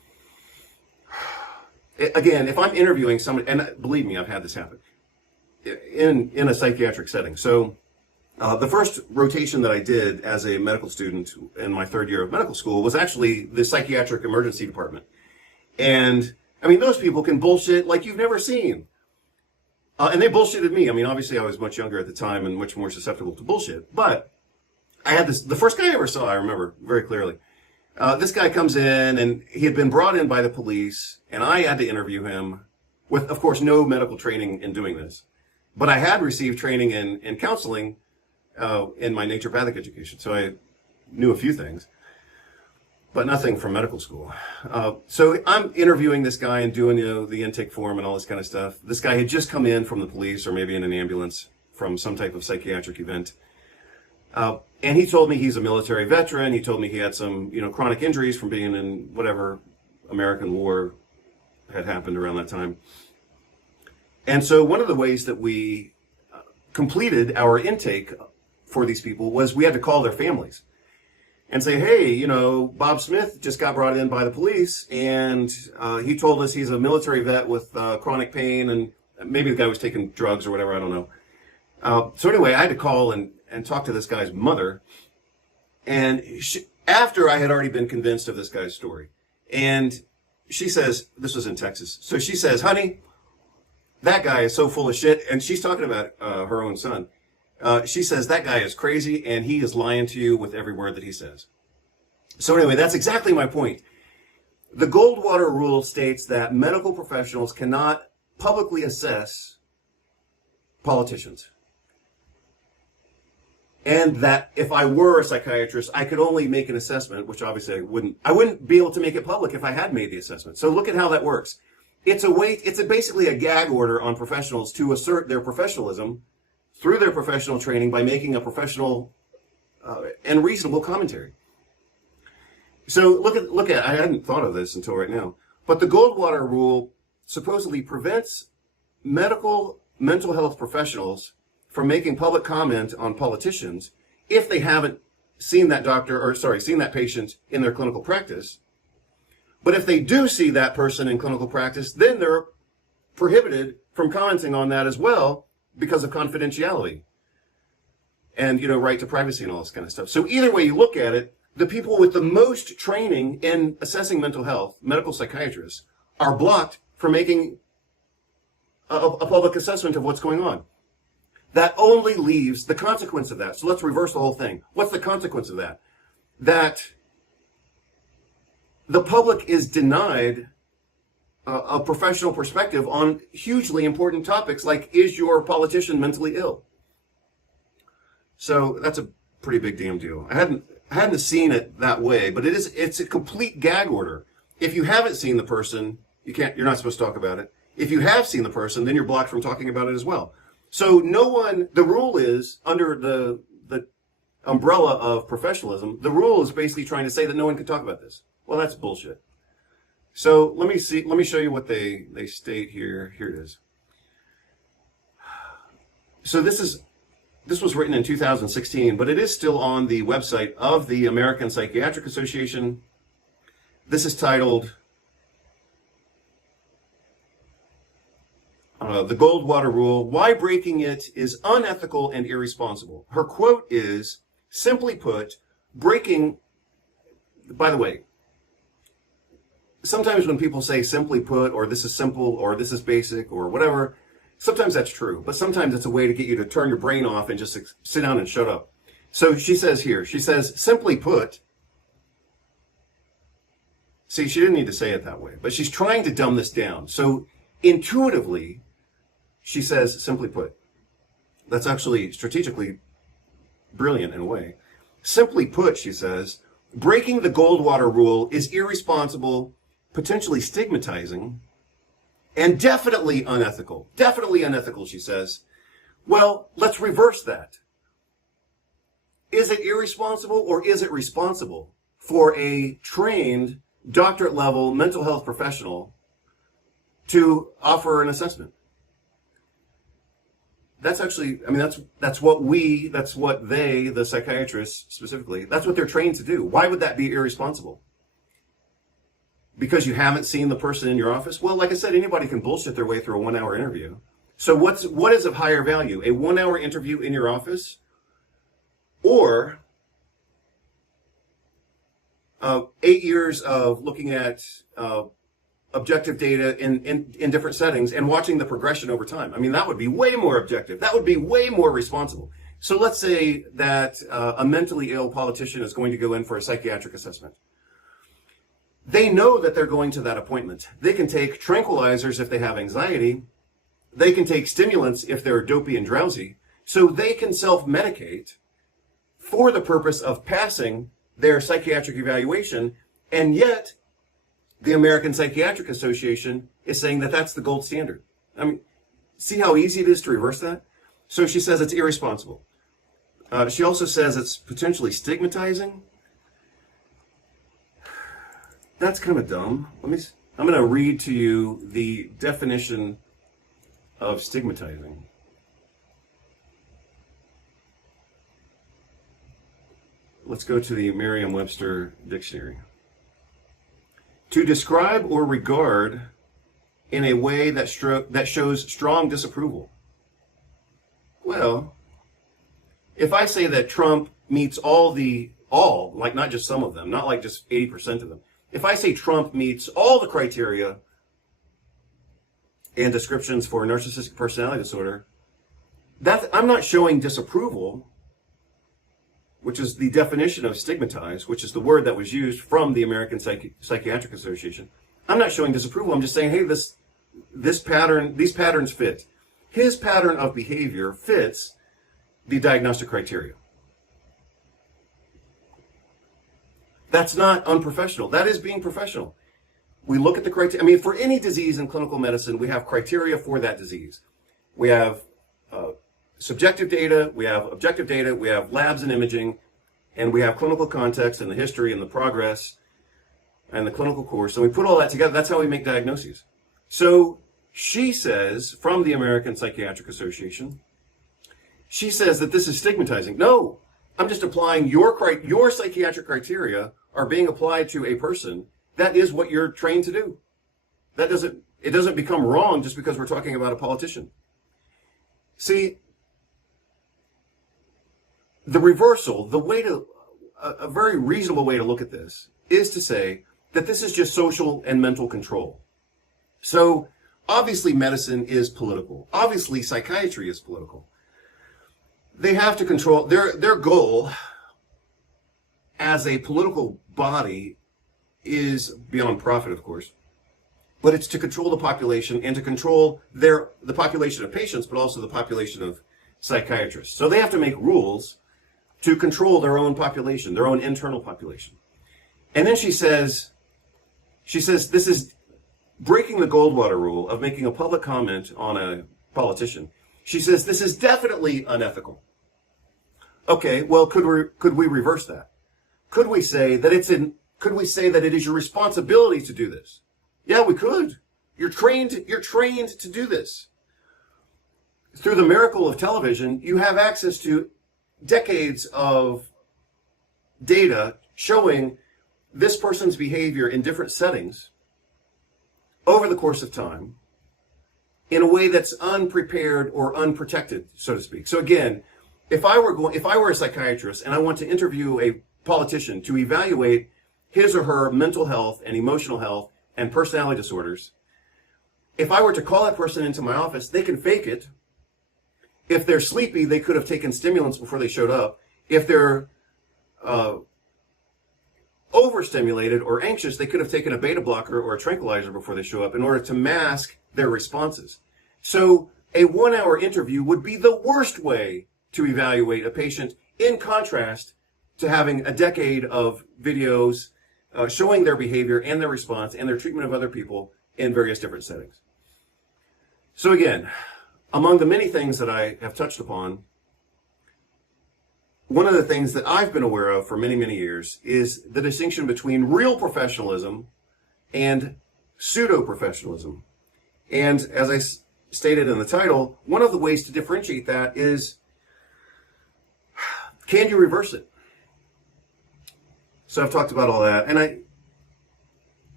again, if I'm interviewing somebody, and believe me, I've had this happen in a psychiatric setting. So the first rotation that I did as a medical student in my third year of medical school was actually the psychiatric emergency department. And I mean, those people can bullshit like you've never seen. And they bullshitted me. I mean, obviously I was much younger at the time and much more susceptible to bullshit. But I had the first guy I ever saw, I remember very clearly. This guy comes in and he had been brought in by the police, and I had to interview him with, of course, no medical training in doing this. But I had received training in counseling in my naturopathic education. So I knew a few things, but nothing from medical school. So I'm interviewing this guy and doing, the intake form and all this kind of stuff. This guy had just come in from the police or maybe in an ambulance from some type of psychiatric event. And he told me he's a military veteran. He told me he had some, chronic injuries from being in whatever American war had happened around that time. And so one of the ways that we completed our intake for these people was we had to call their families and say, hey, Bob Smith just got brought in by the police, and he told us he's a military vet with chronic pain, and maybe the guy was taking drugs or whatever, I don't know. So anyway, I had to call and talk to this guy's mother, and after I had already been convinced of this guy's story, and she says, this was in Texas, so she says, honey, that guy is so full of shit, and she's talking about her own son. She says, that guy is crazy, and he is lying to you with every word that he says. So anyway, that's exactly my point. The Goldwater rule states that medical professionals cannot publicly assess politicians. And that if I were a psychiatrist, I could only make an assessment, which obviously I wouldn't be able to make it public if I had made the assessment. So look at how that works. It's basically a gag order on professionals to assert their professionalism through their professional training by making a professional and reasonable commentary. So look at, I hadn't thought of this until right now, but the Goldwater rule supposedly prevents mental health professionals from making public comment on politicians if they haven't seen that seen that patient in their clinical practice. But if they do see that person in clinical practice, then they're prohibited from commenting on that as well because of confidentiality and, right to privacy and all this kind of stuff. So either way you look at it, the people with the most training in assessing mental health, medical psychiatrists, are blocked from making a public assessment of what's going on. That only leaves the consequence of that. So let's reverse the whole thing. What's the consequence of that? That the public is denied a professional perspective on hugely important topics like, is your politician mentally ill? So that's a pretty big damn deal. I hadn't seen it that way, but it's a complete gag order. If you haven't seen the person, you're not supposed to talk about it. If you have seen the person, then you're blocked from talking about it as well. So the rule is, under the umbrella of professionalism, the rule is basically trying to say that no one can talk about this. Well, that's bullshit. So let me show you what they state here. Here it is. So this was written in 2016, but it is still on the website of the American Psychiatric Association. This is titled The Goldwater Rule, Why Breaking It is Unethical and Irresponsible. Her quote is, simply put, breaking, by the way, sometimes when people say simply put, or this is simple, or this is basic, or whatever, sometimes that's true, but sometimes it's a way to get you to turn your brain off and just sit down and shut up. So she says here, simply put, see, she didn't need to say it that way, but she's trying to dumb this down. So intuitively, she says, simply put. That's actually strategically brilliant in a way. Simply put, she says, breaking the Goldwater rule is irresponsible, potentially stigmatizing, and definitely unethical. Definitely unethical, she says. Well, let's reverse that. Is it irresponsible or is it responsible for a trained doctorate level mental health professional to offer an assessment? That's actually, that's what they, the psychiatrists specifically, that's what they're trained to do. Why would that be irresponsible? because you haven't seen the person in your office? Well, like I said, anybody can bullshit their way through a 1 hour interview. So what is of higher value? A 1 hour interview in your office, or 8 years of looking at objective data in different settings and watching the progression over time? I mean, that would be way more objective. That would be way more responsible. So let's say that a mentally ill politician is going to go in for a psychiatric assessment. They know that they're going to that appointment. They can take tranquilizers if they have anxiety. They can take stimulants if they're dopey and drowsy. So they can self-medicate for the purpose of passing their psychiatric evaluation. And yet, the American Psychiatric Association is saying that that's the gold standard. I mean, see how easy it is to reverse that? So she says it's irresponsible. She also says it's potentially stigmatizing. That's kind of dumb. I'm going to read to you the definition of stigmatizing. Let's go to the Merriam-Webster dictionary. To describe or regard in a way that shows strong disapproval. Well, if I say that Trump meets all, like not just some of them, not like just 80% of them. If I say Trump meets all the criteria and descriptions for narcissistic personality disorder, I'm not showing disapproval, which is the definition of stigmatize, which is the word that was used from the American Psychiatric Association. I'm not showing disapproval. I'm just saying, hey, these patterns fit. His pattern of behavior fits the diagnostic criteria. That's not unprofessional. That is being professional. We look at the criteria. I mean, for any disease in clinical medicine, we have criteria for that disease. We have subjective data, we have objective data, we have labs and imaging, and we have clinical context and the history and the progress and the clinical course. And we put all that together. That's how we make diagnoses. So she says, from the American Psychiatric Association, she says that this is stigmatizing. No, I'm just applying your psychiatric criteria are being applied to a person. That is what you're trained to do. It doesn't become wrong just because we're talking about a politician. See, the reversal, a very reasonable way to look at this is to say that this is just social and mental control. So obviously medicine is political. Obviously psychiatry is political. They have to control their goal as a political body is beyond profit, of course, but it's to control the population and to control the population of patients, but also the population of psychiatrists. So they have to make rules to control their own population, their own internal population. And then she says this is breaking the Goldwater rule of making a public comment on a politician. She says this is definitely unethical. Okay, well, could we reverse that? Could we say that it is your responsibility to do this? Yeah, we could. You're trained to do this. Through the miracle of television, you have access to decades of data showing this person's behavior in different settings over the course of time in a way that's unprepared or unprotected, so to speak. So again, if I were a psychiatrist and I want to interview a politician to evaluate his or her mental health and emotional health and personality disorders, if I were to call that person into my office, they can fake it. If they're sleepy, they could have taken stimulants before they showed up. If they're overstimulated or anxious, they could have taken a beta blocker or a tranquilizer before they show up in order to mask their responses. So a 1 hour interview would be the worst way to evaluate a patient, in contrast to having a decade of videos showing their behavior and their response and their treatment of other people in various different settings. So again, among the many things that I have touched upon, one of the things that I've been aware of for many, many years is the distinction between real professionalism and pseudo-professionalism. And as I stated in the title, one of the ways to differentiate that is, can you reverse it? So I've talked about all that. And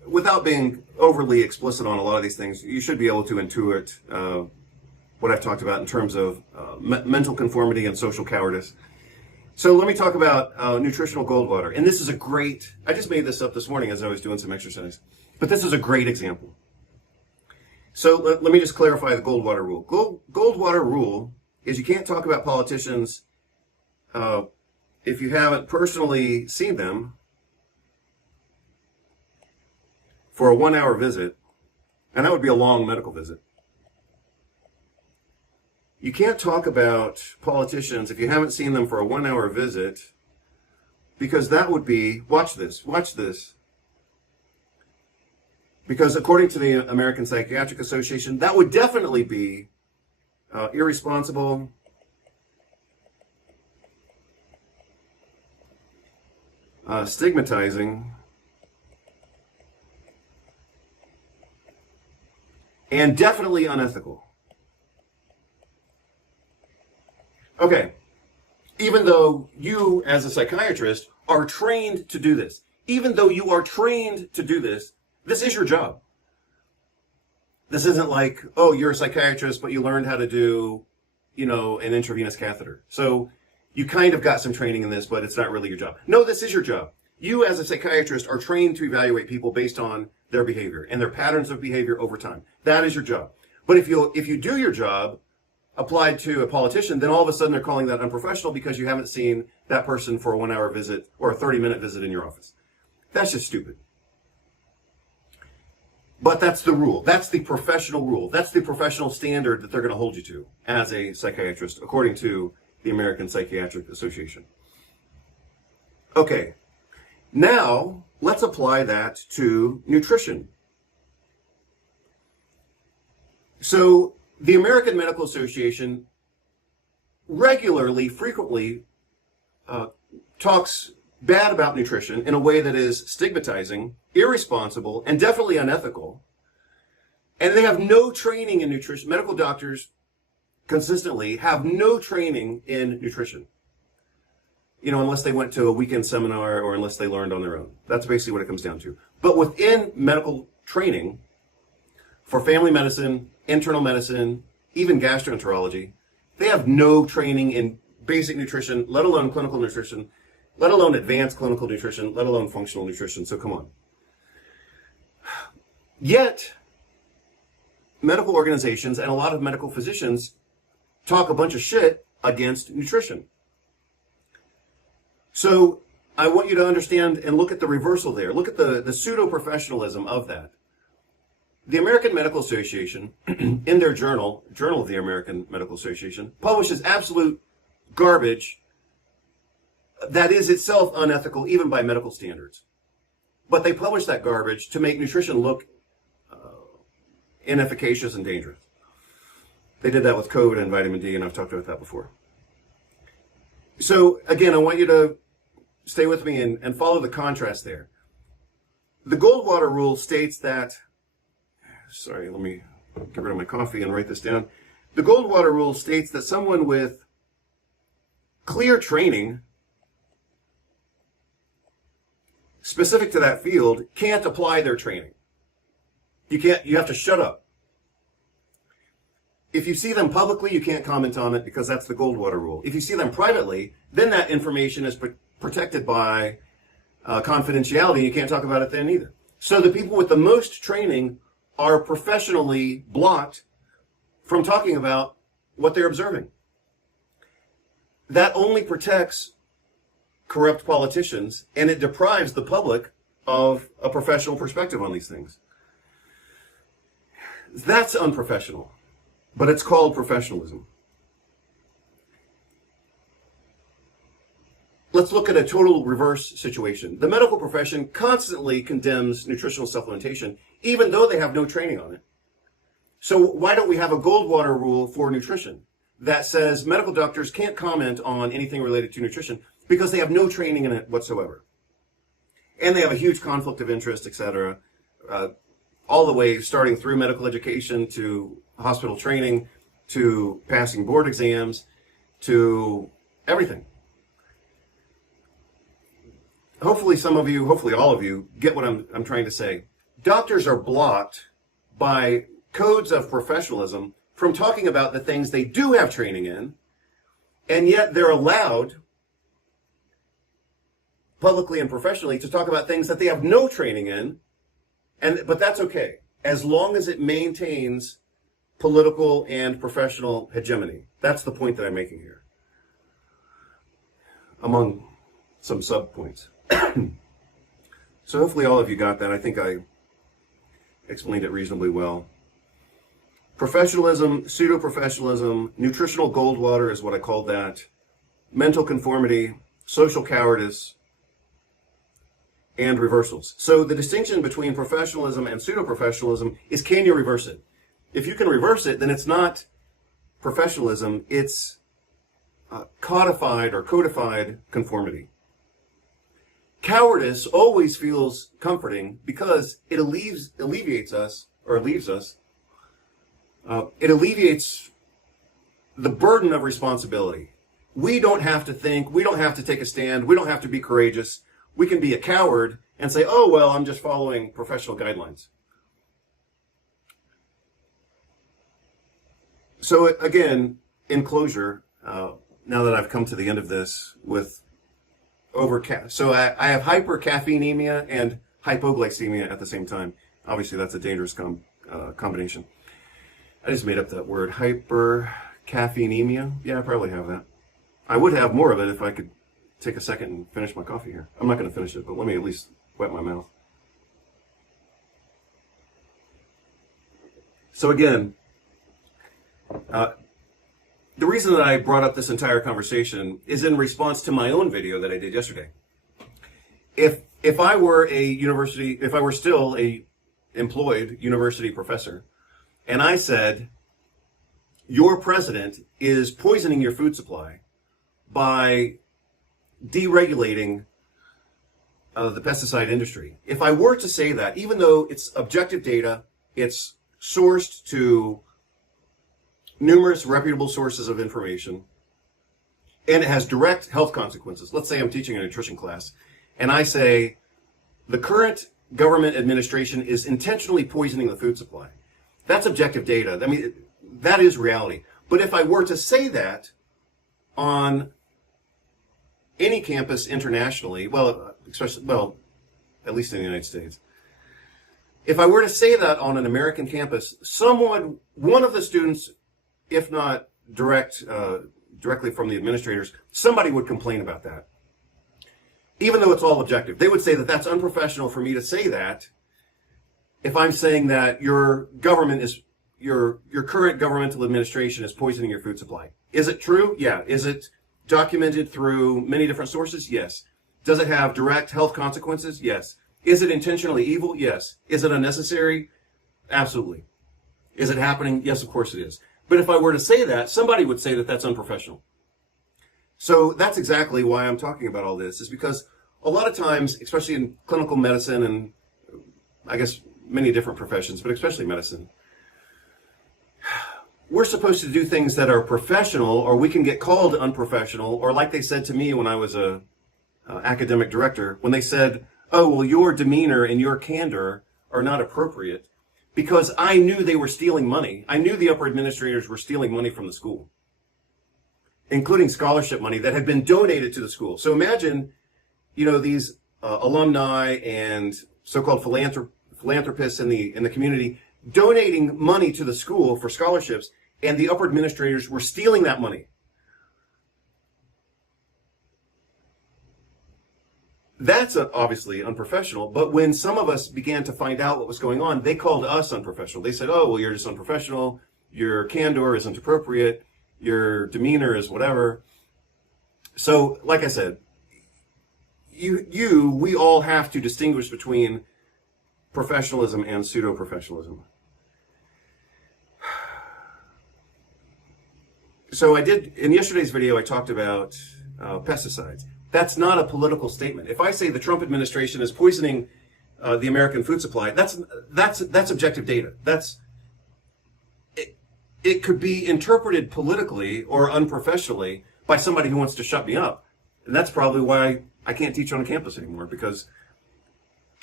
without being overly explicit on a lot of these things, you should be able to intuit what I've talked about in terms of mental conformity and social cowardice. So let me talk about nutritional Goldwater. And this is a great, I just made this up this morning as I was doing some exercise, but this is a great example. So let me just clarify the Goldwater rule. Goldwater rule is you can't talk about politicians if you haven't personally seen them for a 1-hour visit, and that would be a long medical visit. You can't talk about politicians if you haven't seen them for a 1-hour visit, because that would be, watch this, because according to the American Psychiatric Association, that would definitely be irresponsible, stigmatizing, and definitely unethical. Okay, even though you as a psychiatrist are trained to do this, this is your job. This isn't like, oh, you're a psychiatrist, but you learned how to do, an intravenous catheter. So you kind of got some training in this, but it's not really your job. No, this is your job. You as a psychiatrist are trained to evaluate people based on their behavior and their patterns of behavior over time. That is your job. But if you do your job applied to a politician, then all of a sudden they're calling that unprofessional because you haven't seen that person for a 1-hour visit or a 30-minute visit in your office. That's just stupid. But that's the rule. That's the professional rule. That's the professional standard that they're going to hold you to as a psychiatrist, according to the American Psychiatric Association. Okay, now let's apply that to nutrition. So the American Medical Association frequently talks bad about nutrition in a way that is stigmatizing, irresponsible, and definitely unethical. And they have no training in nutrition. Medical doctors consistently have no training in nutrition. Unless they went to a weekend seminar or unless they learned on their own. That's basically what it comes down to. But within medical training, for family medicine, internal medicine, even gastroenterology, they have no training in basic nutrition, let alone clinical nutrition, let alone advanced clinical nutrition, let alone functional nutrition. So come on. Yet, medical organizations and a lot of medical physicians talk a bunch of shit against nutrition. So I want you to understand and look at the reversal there. Look at the pseudo-professionalism of that. The American Medical Association, in their Journal of the American Medical Association, publishes absolute garbage that is itself unethical even by medical standards. But they publish that garbage to make nutrition look inefficacious and dangerous. They did that with COVID and vitamin D, and I've talked about that before. So again, I want you to stay with me and follow the contrast there. The Goldwater rule states that, sorry, let me get rid of my coffee and write this down. The Goldwater rule states that someone with clear training specific to that field can't apply their training. You have to shut up. If you see them publicly, you can't comment on it because that's the Goldwater rule. If you see them privately, then that information is protected by confidentiality. You can't talk about it then either. So the people with the most training are professionally blocked from talking about what they're observing. That only protects corrupt politicians, and it deprives the public of a professional perspective on these things. That's unprofessional, but it's called professionalism. Let's look at a total reverse situation. The medical profession constantly condemns nutritional supplementation, even though they have no training on it. So why don't we have a Goldwater rule for nutrition that says medical doctors can't comment on anything related to nutrition because they have no training in it whatsoever? And they have a huge conflict of interest, etc., all the way starting through medical education to hospital training to passing board exams to everything. Hopefully some of you, hopefully all of you, get what I'm trying to say. doctors are blocked by codes of professionalism from talking about the things they do have training in, and yet they're allowed publicly and professionally to talk about things that they have no training in, but that's okay, as long as it maintains political and professional hegemony. That's the point that I'm making here, among some sub-points. So hopefully all of you got that. I think I explained it reasonably well. Professionalism, pseudo-professionalism, nutritional Goldwater is what I called that, mental conformity, social cowardice, and reversals. So the distinction between professionalism and pseudo-professionalism is, can you reverse it? If you can reverse it, then it's not professionalism, it's codified or codified conformity. Cowardice always feels comforting because it alleviates us, or leaves us. It alleviates the burden of responsibility. We don't have to think, we don't have to take a stand, we don't have to be courageous. We can be a coward and say, oh, well, I'm just following professional guidelines. So again, in closure, now that I've come to the end of this with so I have hypercaffeinemia and hypoglycemia at the same time. Obviously, that's a dangerous combination. I just made up that word, hypercaffeinemia. Yeah, I probably have that. I would have more of it if I could take a second and finish my coffee here. I'm not going to finish it, but let me at least wet my mouth. So again, the reason that I brought up this entire conversation is in response to my own video that I did yesterday. If I were still a employed university professor, and I said, your president is poisoning your food supply by deregulating the pesticide industry. If I were to say that, even though it's objective data, it's sourced to numerous reputable sources of information, and it has direct health consequences. Let's say I'm teaching a nutrition class, and I say, the current government administration is intentionally poisoning the food supply. That's objective data. I mean, that is reality. But if I were to say that on any campus internationally, at least in the United States, if I were to say that on an American campus, one of the students, if not directly from the administrators, somebody would complain about that. Even though it's all objective. They would say that that's unprofessional for me to say that if I'm saying that your current governmental administration is poisoning your food supply. Is it true? Yeah. Is it documented through many different sources? Yes. Does it have direct health consequences? Yes. Is it intentionally evil? Yes. Is it unnecessary? Absolutely. Is it happening? Yes, of course it is. But if I were to say that, somebody would say that that's unprofessional. So that's exactly why I'm talking about all this, is because a lot of times, especially in clinical medicine and I guess many different professions, but especially medicine, we're supposed to do things that are professional, or we can get called unprofessional, or like they said to me when I was a academic director, when they said, oh, well, your demeanor and your candor are not appropriate, because I knew they were stealing money. I knew the upper administrators were stealing money from the school, including scholarship money that had been donated to the school. So imagine, these alumni and so-called philanthropists in the community donating money to the school for scholarships, and the upper administrators were stealing that money. That's obviously unprofessional, but when some of us began to find out what was going on, they called us unprofessional. They said, oh, well, you're just unprofessional, your candor isn't appropriate, your demeanor is whatever. So, like I said, we all have to distinguish between professionalism and pseudo-professionalism. So in yesterday's video, I talked about pesticides. That's not a political statement. If I say the Trump administration is poisoning the American food supply, that's objective data. It could be interpreted politically or unprofessionally by somebody who wants to shut me up. And that's probably why I can't teach on campus anymore, because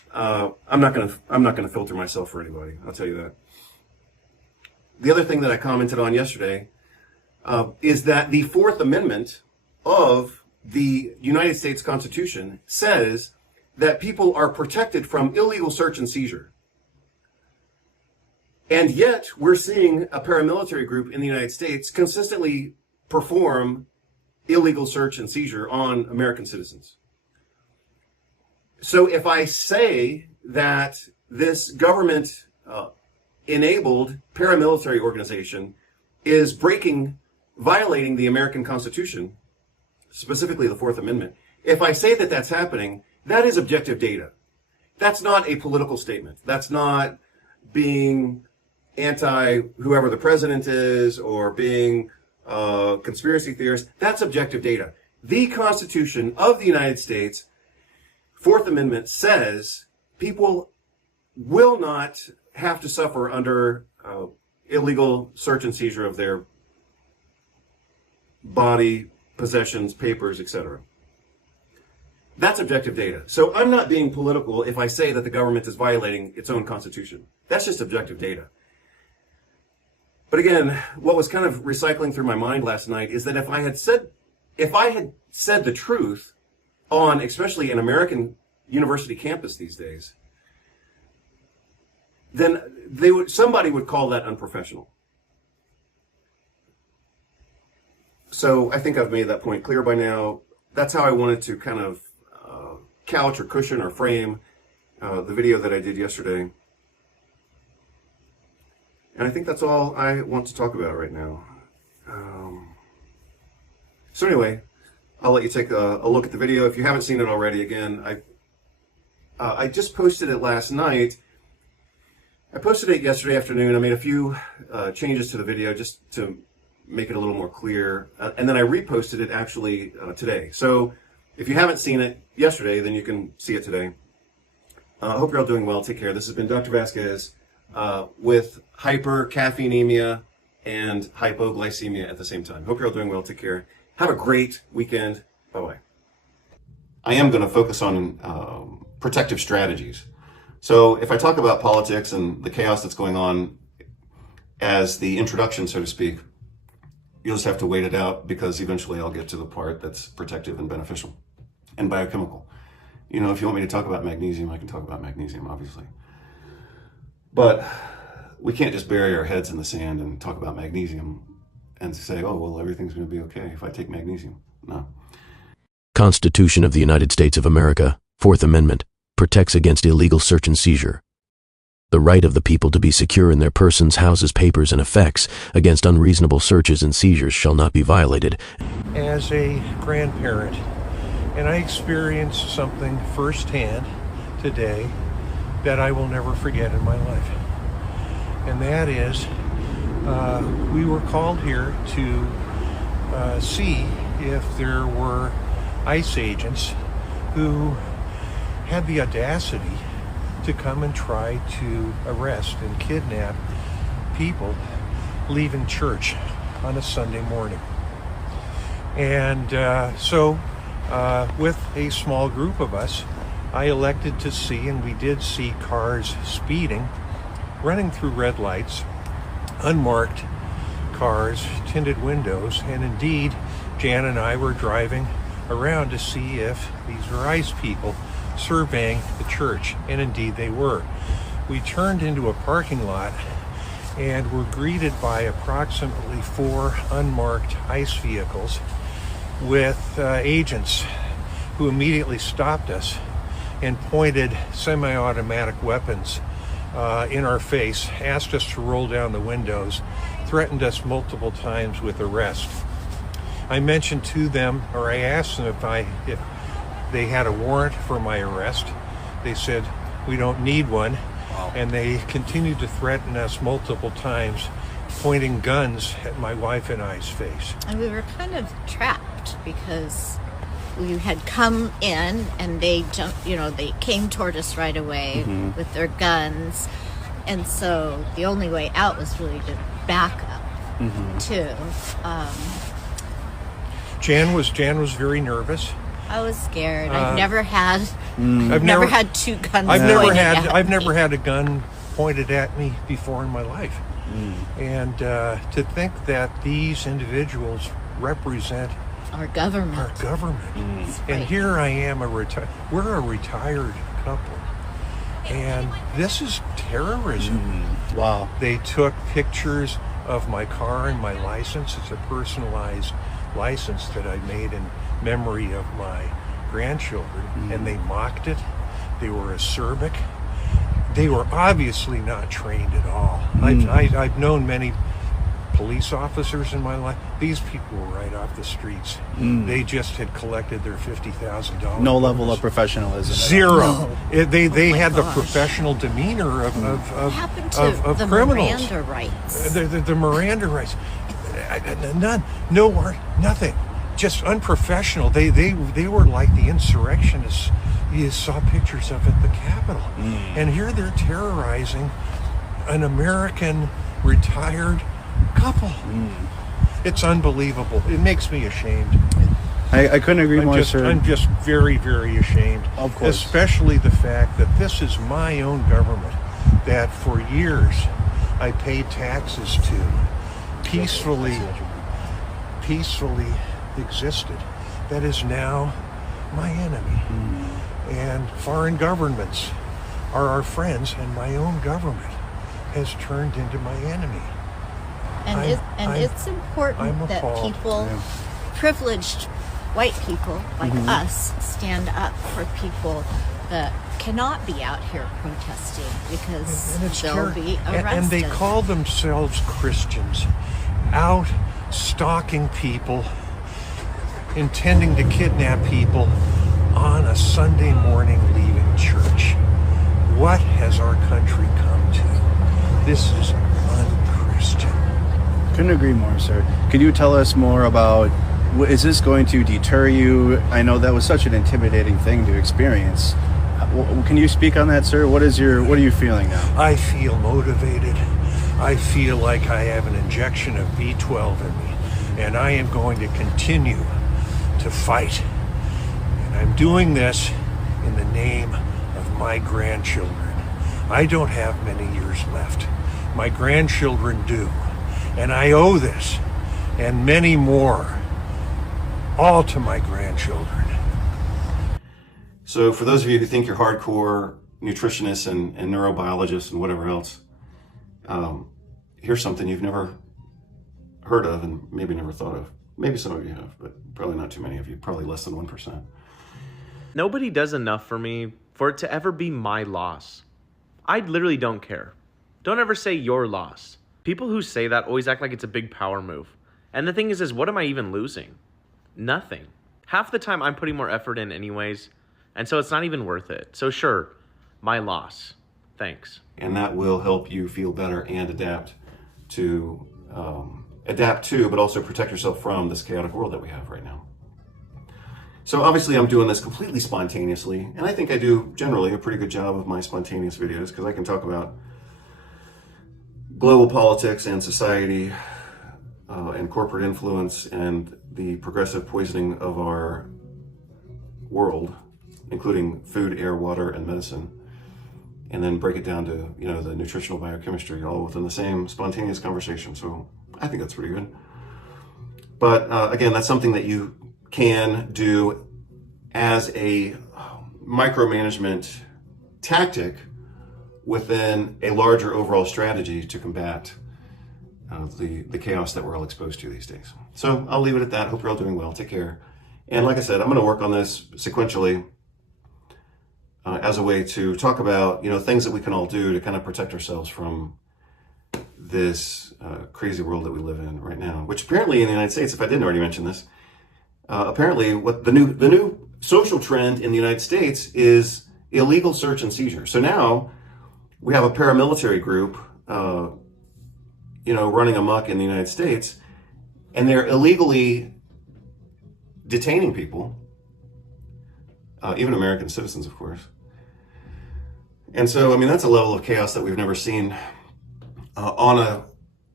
I'm not gonna filter myself for anybody. I'll tell you that. The other thing that I commented on yesterday is that the Fourth Amendment of the United States Constitution says that people are protected from illegal search and seizure. And yet, we're seeing a paramilitary group in the United States consistently perform illegal search and seizure on American citizens. So if I say that this government enabled paramilitary organization is violating the American Constitution, specifically the Fourth Amendment, if I say that that's happening, that is objective data. That's not a political statement. That's not being anti whoever the president is or being conspiracy theorists. That's objective data. The Constitution of the United States, Fourth Amendment, says people will not have to suffer under illegal search and seizure of their body, possessions, papers, etc. That's objective data. So I'm not being political if I say that the government is violating its own constitution. That's just objective data. But again, what was kind of recycling through my mind last night is that if I had said the truth on, especially an American university campus these days, then somebody would call that unprofessional. So I think I've made that point clear by now. That's how I wanted to kind of couch or cushion or frame the video that I did yesterday. And I think that's all I want to talk about right now. So anyway, I'll let you take a look at the video. If you haven't seen it already, again, I just posted it last night. I posted it yesterday afternoon. I made a few changes to the video just to make it a little more clear. And then I reposted it actually today. So if you haven't seen it yesterday, then you can see it today. I hope you're all doing well. Take care. This has been Dr. Vasquez with hypercaffeinemia and hypoglycemia at the same time. Hope you're all doing well. Take care. Have a great weekend. Bye-bye. I am going to focus on protective strategies. So if I talk about politics and the chaos that's going on as the introduction, so to speak, you'll just have to wait it out because eventually I'll get to the part that's protective and beneficial and biochemical. You know, if you want me to talk about magnesium, I can talk about magnesium, obviously. But we can't just bury our heads in the sand and talk about magnesium and say, oh, well, everything's going to be okay if I take magnesium. No. Constitution of the United States of America, Fourth Amendment, protects against illegal search and seizure. The right of the people to be secure in their persons, houses, papers, and effects against unreasonable searches and seizures shall not be violated. As a grandparent, and I experienced something firsthand today that I will never forget in my life. And that is, we were called here to see if there were ICE agents who had the audacity to come and try to arrest and kidnap people leaving church on a Sunday morning. And so with a small group of us, I elected to see, and we did see, cars speeding, running through red lights, unmarked cars, tinted windows, and indeed, Jan and I were driving around to see if these were ICE people surveying the church, and indeed they were. We turned into a parking lot and were greeted by approximately 4 unmarked ICE vehicles with agents who immediately stopped us and pointed semi-automatic weapons in our face, asked us to roll down the windows, threatened us multiple times with arrest. I mentioned to them, or I asked them if they had a warrant for my arrest. They said, we don't need one. Wow. And they continued to threaten us multiple times, pointing guns at my wife and I's face. And we were kind of trapped because we had come in and they jumped, they came toward us right away with their guns. And so the only way out was really to back up too. Jan was very nervous. I was scared. I've never had. I've Never had two guns. I've never pointed had. at I've never me. had a gun pointed at me before in my life. And to think that these individuals represent Our government. our government, and right. here I am, we're a retired couple, and this is terrorism. Wow. They took pictures of my car and my license. It's a personalized license that I made in memory of my grandchildren, and they mocked it. They were acerbic. They were obviously not trained at all. I've known many police officers in my life. These people were right off the streets. They just had collected their $50,000. No level of professionalism. Zero. They Oh my had the gosh. professional demeanor of What happened to of the criminals. Miranda rights? The Miranda rights. None. No word. Nothing. Just unprofessional. They were like the insurrectionists. You saw pictures of at the Capitol. And here they're terrorizing an American retired couple. It's unbelievable. It makes me ashamed. I couldn't agree more, sir. I'm just very, very ashamed. Of course. Especially the fact that this is my own government that for years I paid taxes to, peacefully existed, that is now my enemy. And foreign governments are our friends, and my own government has turned into my enemy. And it's I'm important that appalled. people, privileged white people like us, stand up for people that cannot be out here protesting because And it's they'll terror. be arrested. And they call themselves Christians, out stalking people, intending to kidnap people on a Sunday morning leaving church. What has our country come to? This is unchristian. Couldn't agree more, sir. Could you tell us more about, is this going to deter you? I know that was such an intimidating thing to experience. Can you speak on that, sir? What are you feeling now? I feel motivated. I feel like I have an injection of B12 in me, and I am going to continue to fight. And I'm doing this in the name of my grandchildren. I don't have many years left. My grandchildren do. And I owe this, and many more, all to my grandchildren. So for those of you who think you're hardcore nutritionists and neurobiologists and whatever else, here's something you've never heard of and maybe never thought of. Maybe some of you have, but probably not too many of you, probably less than 1%. Nobody does enough for me for it to ever be my loss. I literally don't care. Don't ever say your loss. People who say that always act like it's a big power move. And the thing is what am I even losing? Nothing. Half the time I'm putting more effort in anyways, and so it's not even worth it. So sure, my loss. Thanks. And that will help you feel better and adapt to, but also protect yourself from this chaotic world that we have right now. So obviously I'm doing this completely spontaneously, and I think I do generally a pretty good job of my spontaneous videos because I can talk about global politics and society and corporate influence and the progressive poisoning of our world, including food, air, water, and medicine, and then break it down to, the nutritional biochemistry all within the same spontaneous conversation. So I think that's pretty good. But again, that's something that you can do as a micromanagement tactic within a larger overall strategy to combat the chaos that we're all exposed to these days. So I'll leave it at that. Hope you're all doing well. Take care. And like I said, I'm going to work on this sequentially as a way to talk about, things that we can all do to kind of protect ourselves from this crazy world that we live in right now, which apparently in the United States, if I didn't already mention this, apparently what the new social trend in the United States is illegal search and seizure. So now we have a paramilitary group, running amok in the United States, and they're illegally detaining people, even American citizens, of course. And so, that's a level of chaos that we've never seen on a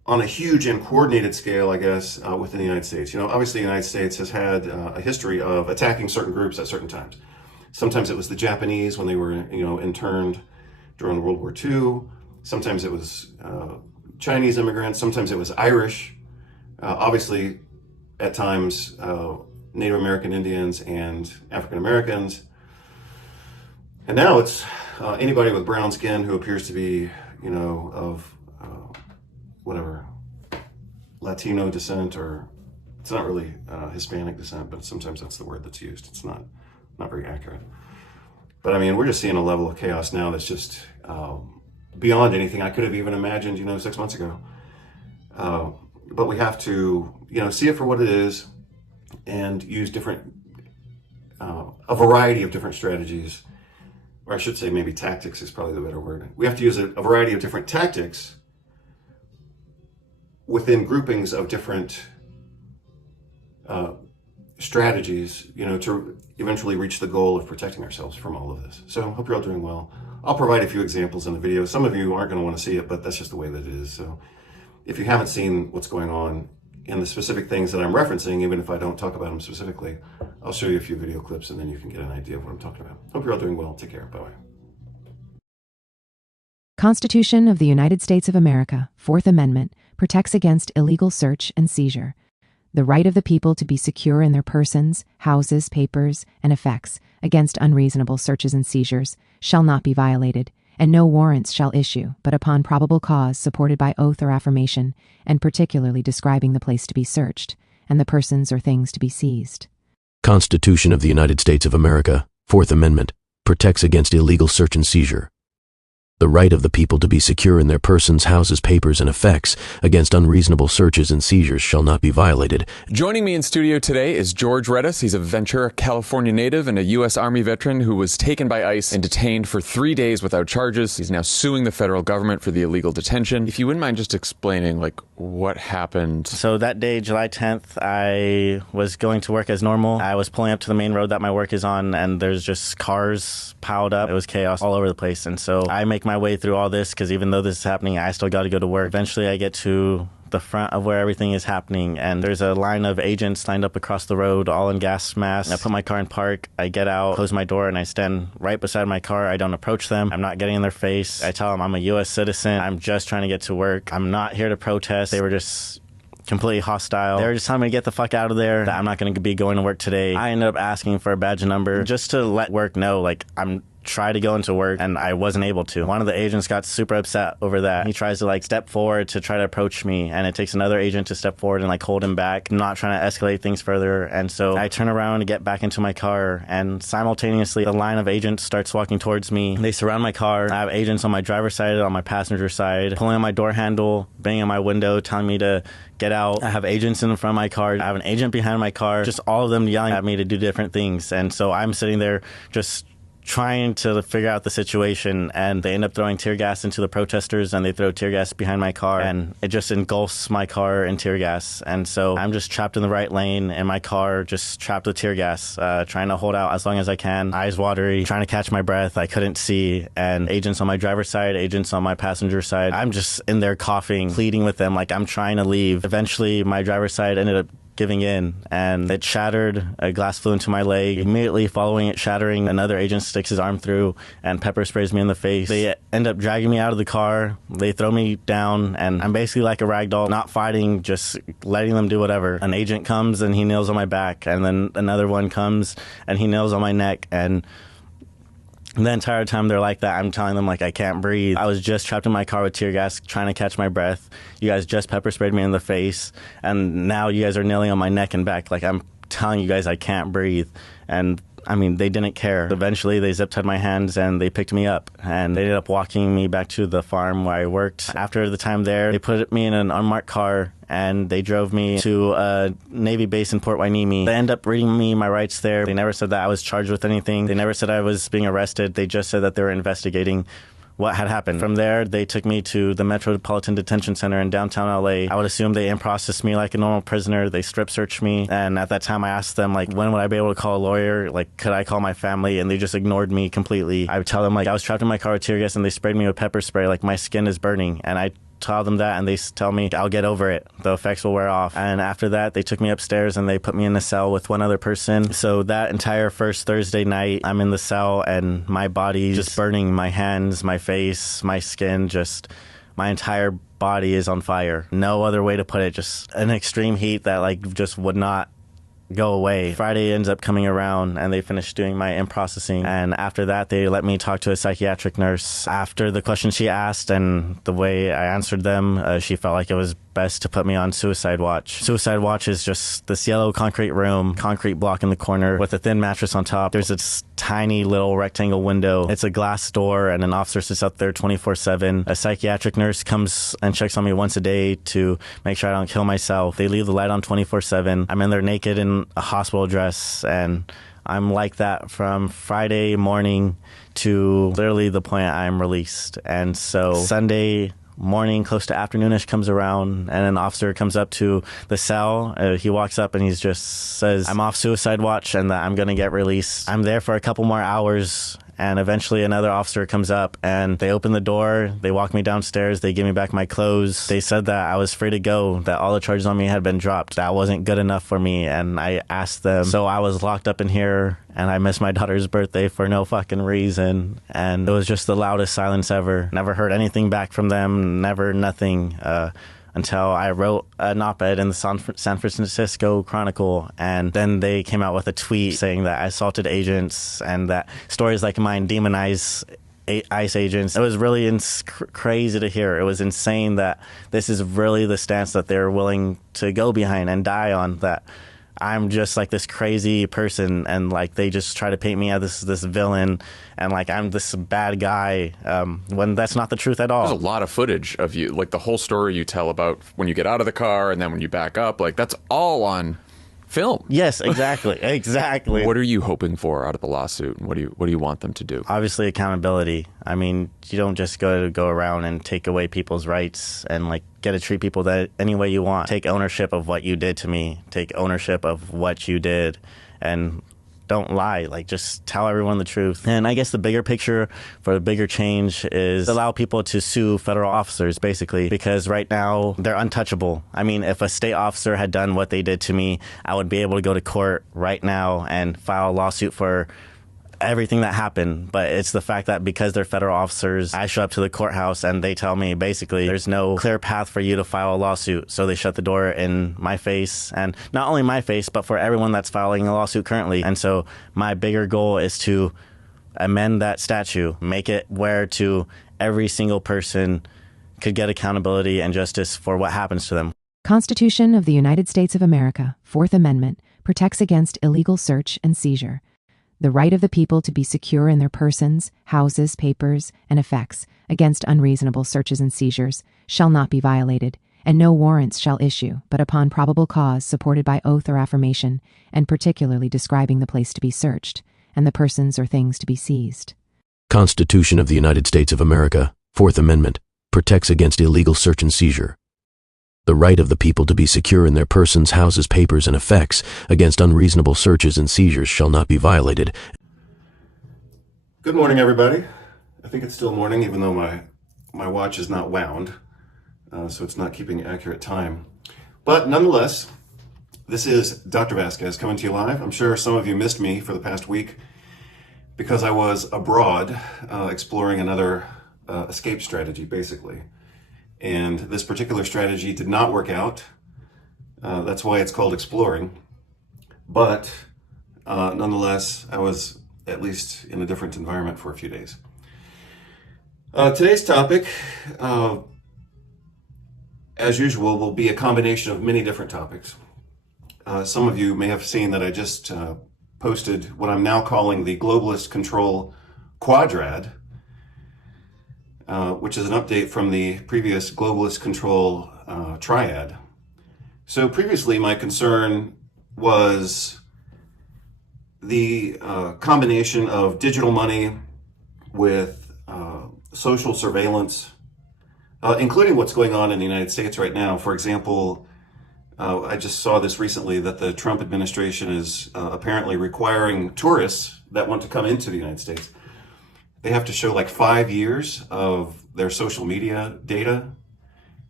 on a huge and coordinated scale, I guess, within the United States. Obviously the United States has had a history of attacking certain groups at certain times. Sometimes it was the Japanese when they were, interned during World War II. Sometimes it was Chinese immigrants. Sometimes it was Irish. Obviously, at times, Native American Indians and African Americans. And now it's anybody with brown skin who appears to be, of whatever, Latino descent, or it's not really Hispanic descent, but sometimes that's the word that's used. It's not very accurate. But I mean, we're just seeing a level of chaos now that's just beyond anything I could have even imagined, 6 months ago. But we have to, see it for what it is and use a variety of different strategies, or I should say maybe tactics is probably the better word. We have to use a variety of different tactics within groupings of different strategies, to eventually reach the goal of protecting ourselves from all of this. So I hope you're all doing well. I'll provide a few examples in the video. Some of you aren't going to want to see it, but that's just the way that it is. So if you haven't seen what's going on in the specific things that I'm referencing, even if I don't talk about them specifically, I'll show you a few video clips and then you can get an idea of what I'm talking about. Hope you're all doing well. Take care. Bye-bye. Constitution of the United States of America, Fourth Amendment, protects against illegal search and seizure. The right of the people to be secure in their persons, houses, papers, and effects against unreasonable searches and seizures shall not be violated, and no warrants shall issue but upon probable cause supported by oath or affirmation, and particularly describing the place to be searched, and the persons or things to be seized. Constitution of the United States of America, Fourth Amendment, protects against illegal search and seizure. The right of the people to be secure in their persons, houses, papers, and effects against unreasonable searches and seizures shall not be violated. Joining me in studio today is George Redis. He's a Ventura, California native and a U.S. Army veteran who was taken by ICE and detained for 3 days without charges. He's now suing the federal government for the illegal detention. If you wouldn't mind just explaining, what happened. So that day, July 10th, I was going to work as normal. I was pulling up to the main road that my work is on, and there's just cars piled up. It was chaos all over the place. And so I make my way through all this because even though this is happening, I still got to go to work. Eventually, I get to the front of where everything is happening, and there's a line of agents lined up across the road, all in gas masks. I put my car in park. I get out, close my door, and I stand right beside my car. I don't approach them. I'm not getting in their face. I tell them I'm a U.S. citizen. I'm just trying to get to work. I'm not here to protest. They were just completely hostile. They were just telling me to get the fuck out of there, that I'm not going to be going to work today. I ended up asking for a badge number just to let work know, I'm try to go into work, and I wasn't able to. One of the agents got super upset over that. He tries to step forward to try to approach me, and it takes another agent to step forward and hold him back. I'm not trying to escalate things further, and so I turn around to get back into my car, and simultaneously the line of agents starts walking towards me. They surround my car. I have agents on my driver's side, on my passenger side, pulling on my door handle, banging on my window, telling me to get out. I have agents in front of my car. I have an agent behind my car. Just all of them yelling at me to do different things, and so I'm sitting there just trying to figure out the situation, and they end up throwing tear gas into the protesters, and they throw tear gas behind my car, and it just engulfs my car in tear gas. And so I'm just trapped in the right lane in my car, just trapped with tear gas, trying to hold out as long as I can, eyes watery, trying to catch my breath. I couldn't see, and agents on my driver's side, agents on my passenger side, I'm just in there coughing, pleading with them I'm trying to leave. Eventually my driver's side ended up giving in, and it shattered. A glass flew into my leg. Immediately following it shattering, another agent sticks his arm through and pepper sprays me in the face. They end up dragging me out of the car. They throw me down, and I'm basically like a rag doll, not fighting, just letting them do whatever. An agent comes and he kneels on my back, and then another one comes and he kneels on my neck, and the entire time they're like that, I'm telling them I can't breathe. I was just trapped in my car with tear gas, trying to catch my breath. You guys just pepper sprayed me in the face, and now you guys are kneeling on my neck and back. I'm telling you guys I can't breathe. And they didn't care. Eventually, they zip-tied my hands and they picked me up, and they ended up walking me back to the farm where I worked. After the time there, they put me in an unmarked car, and they drove me to a Navy base in Port Hueneme. They ended up reading me my rights there. They never said that I was charged with anything. They never said I was being arrested. They just said that they were investigating what had happened. From there, they took me to the Metropolitan Detention Center in downtown LA. I would assume they in-processed me like a normal prisoner. They strip-searched me, and at that time I asked them when would I be able to call a lawyer? Could I call my family? And they just ignored me completely. I would tell them I was trapped in my car with tear gas, and they sprayed me with pepper spray, my skin is burning. And I tell them that, and they tell me I'll get over it. The effects will wear off. And after that, they took me upstairs and they put me in a cell with one other person. So that entire first Thursday night, I'm in the cell and my body just burning, my hands, my face, my skin, just my entire body is on fire. No other way to put it, just an extreme heat that like just would not go away. Friday ends up coming around and they finish doing my in-processing, and after that they let me talk to a psychiatric nurse. After the questions she asked and the way I answered them, she felt like it was best to put me on suicide watch. Suicide watch is just this yellow concrete room, concrete block in the corner with a thin mattress on top. There's this tiny little rectangle window. It's a glass door and an officer sits up there 24/7. A psychiatric nurse comes and checks on me once a day to make sure I don't kill myself. They leave the light on 24/7. I'm in there naked in a hospital dress, and I'm like that from Friday morning to literally the point I'm released. And so Sunday morning, close to afternoonish, comes around and an officer comes up to the cell. He walks up and he just says, I'm off suicide watch and that I'm going to get released. I'm there for a couple more hours. And eventually another officer comes up and they open the door, they walk me downstairs, they give me back my clothes. They said that I was free to go, that all the charges on me had been dropped. That wasn't good enough for me. And I asked them, so I was locked up in here and I missed my daughter's birthday for no fucking reason. And it was just the loudest silence ever. Never heard anything back from them, never nothing. Until I wrote an op-ed in the San Francisco Chronicle, and then they came out with a tweet saying that I assaulted agents and that stories like mine demonize ICE agents. It was really crazy to hear. It was insane that this is really the stance that they're willing to go behind and die on, that I'm just like this crazy person and like they just try to paint me as this villain and like I'm this bad guy when that's not the truth at all. There's a lot of footage of you, like the whole story you tell about when you get out of the car and then when you back up, like that's all on film. Yes, exactly. Exactly. What are you hoping for out of the lawsuit? What do you want them to do? Obviously accountability. I mean, you don't just go around and take away people's rights and like get to treat people that any way you want. Take ownership of what you did to me. Take ownership of what you did and don't lie. Like just tell everyone the truth. And I guess the bigger picture for the bigger change is allow people to sue federal officers basically, because right now they're untouchable. I mean, if a state officer had done what they did to me, I would be able to go to court right now and file a lawsuit for everything that happened. But it's the fact that because they're federal officers, I show up to the courthouse and they tell me basically there's no clear path for you to file a lawsuit. So they shut the door in my face, and not only my face, but for everyone that's filing a lawsuit currently. And so my bigger goal is to amend that statute, make it where to every single person could get accountability and justice for what happens to them. Constitution of the United States of America, Fourth Amendment, protects against illegal search and seizure. The right of the people to be secure in their persons, houses, papers, and effects against unreasonable searches and seizures shall not be violated, and no warrants shall issue but upon probable cause supported by oath or affirmation, and particularly describing the place to be searched, and the persons or things to be seized. Constitution of the United States of America, Fourth Amendment, protects against illegal search and seizure. The right of the people to be secure in their persons, houses, papers, and effects against unreasonable searches and seizures shall not be violated. Good morning, everybody. I think it's still morning, even though my watch is not wound, so it's not keeping accurate time. But nonetheless, this is Dr. Vasquez coming to you live. I'm sure some of you missed me for the past week because I was abroad exploring another escape strategy, basically. And this particular strategy did not work out. That's why it's called exploring. But nonetheless, I was at least in a different environment for a few days. Today's topic, as usual, will be a combination of many different topics. Some of you may have seen that I just posted what I'm now calling the Globalist Control Quadrad, which is an update from the previous Globalist Control Triad. So previously my concern was the combination of digital money with social surveillance, including what's going on in the United States right now. For example, I just saw this recently that the Trump administration is apparently requiring tourists that want to come into the United States, they have to show like 5 years of their social media data.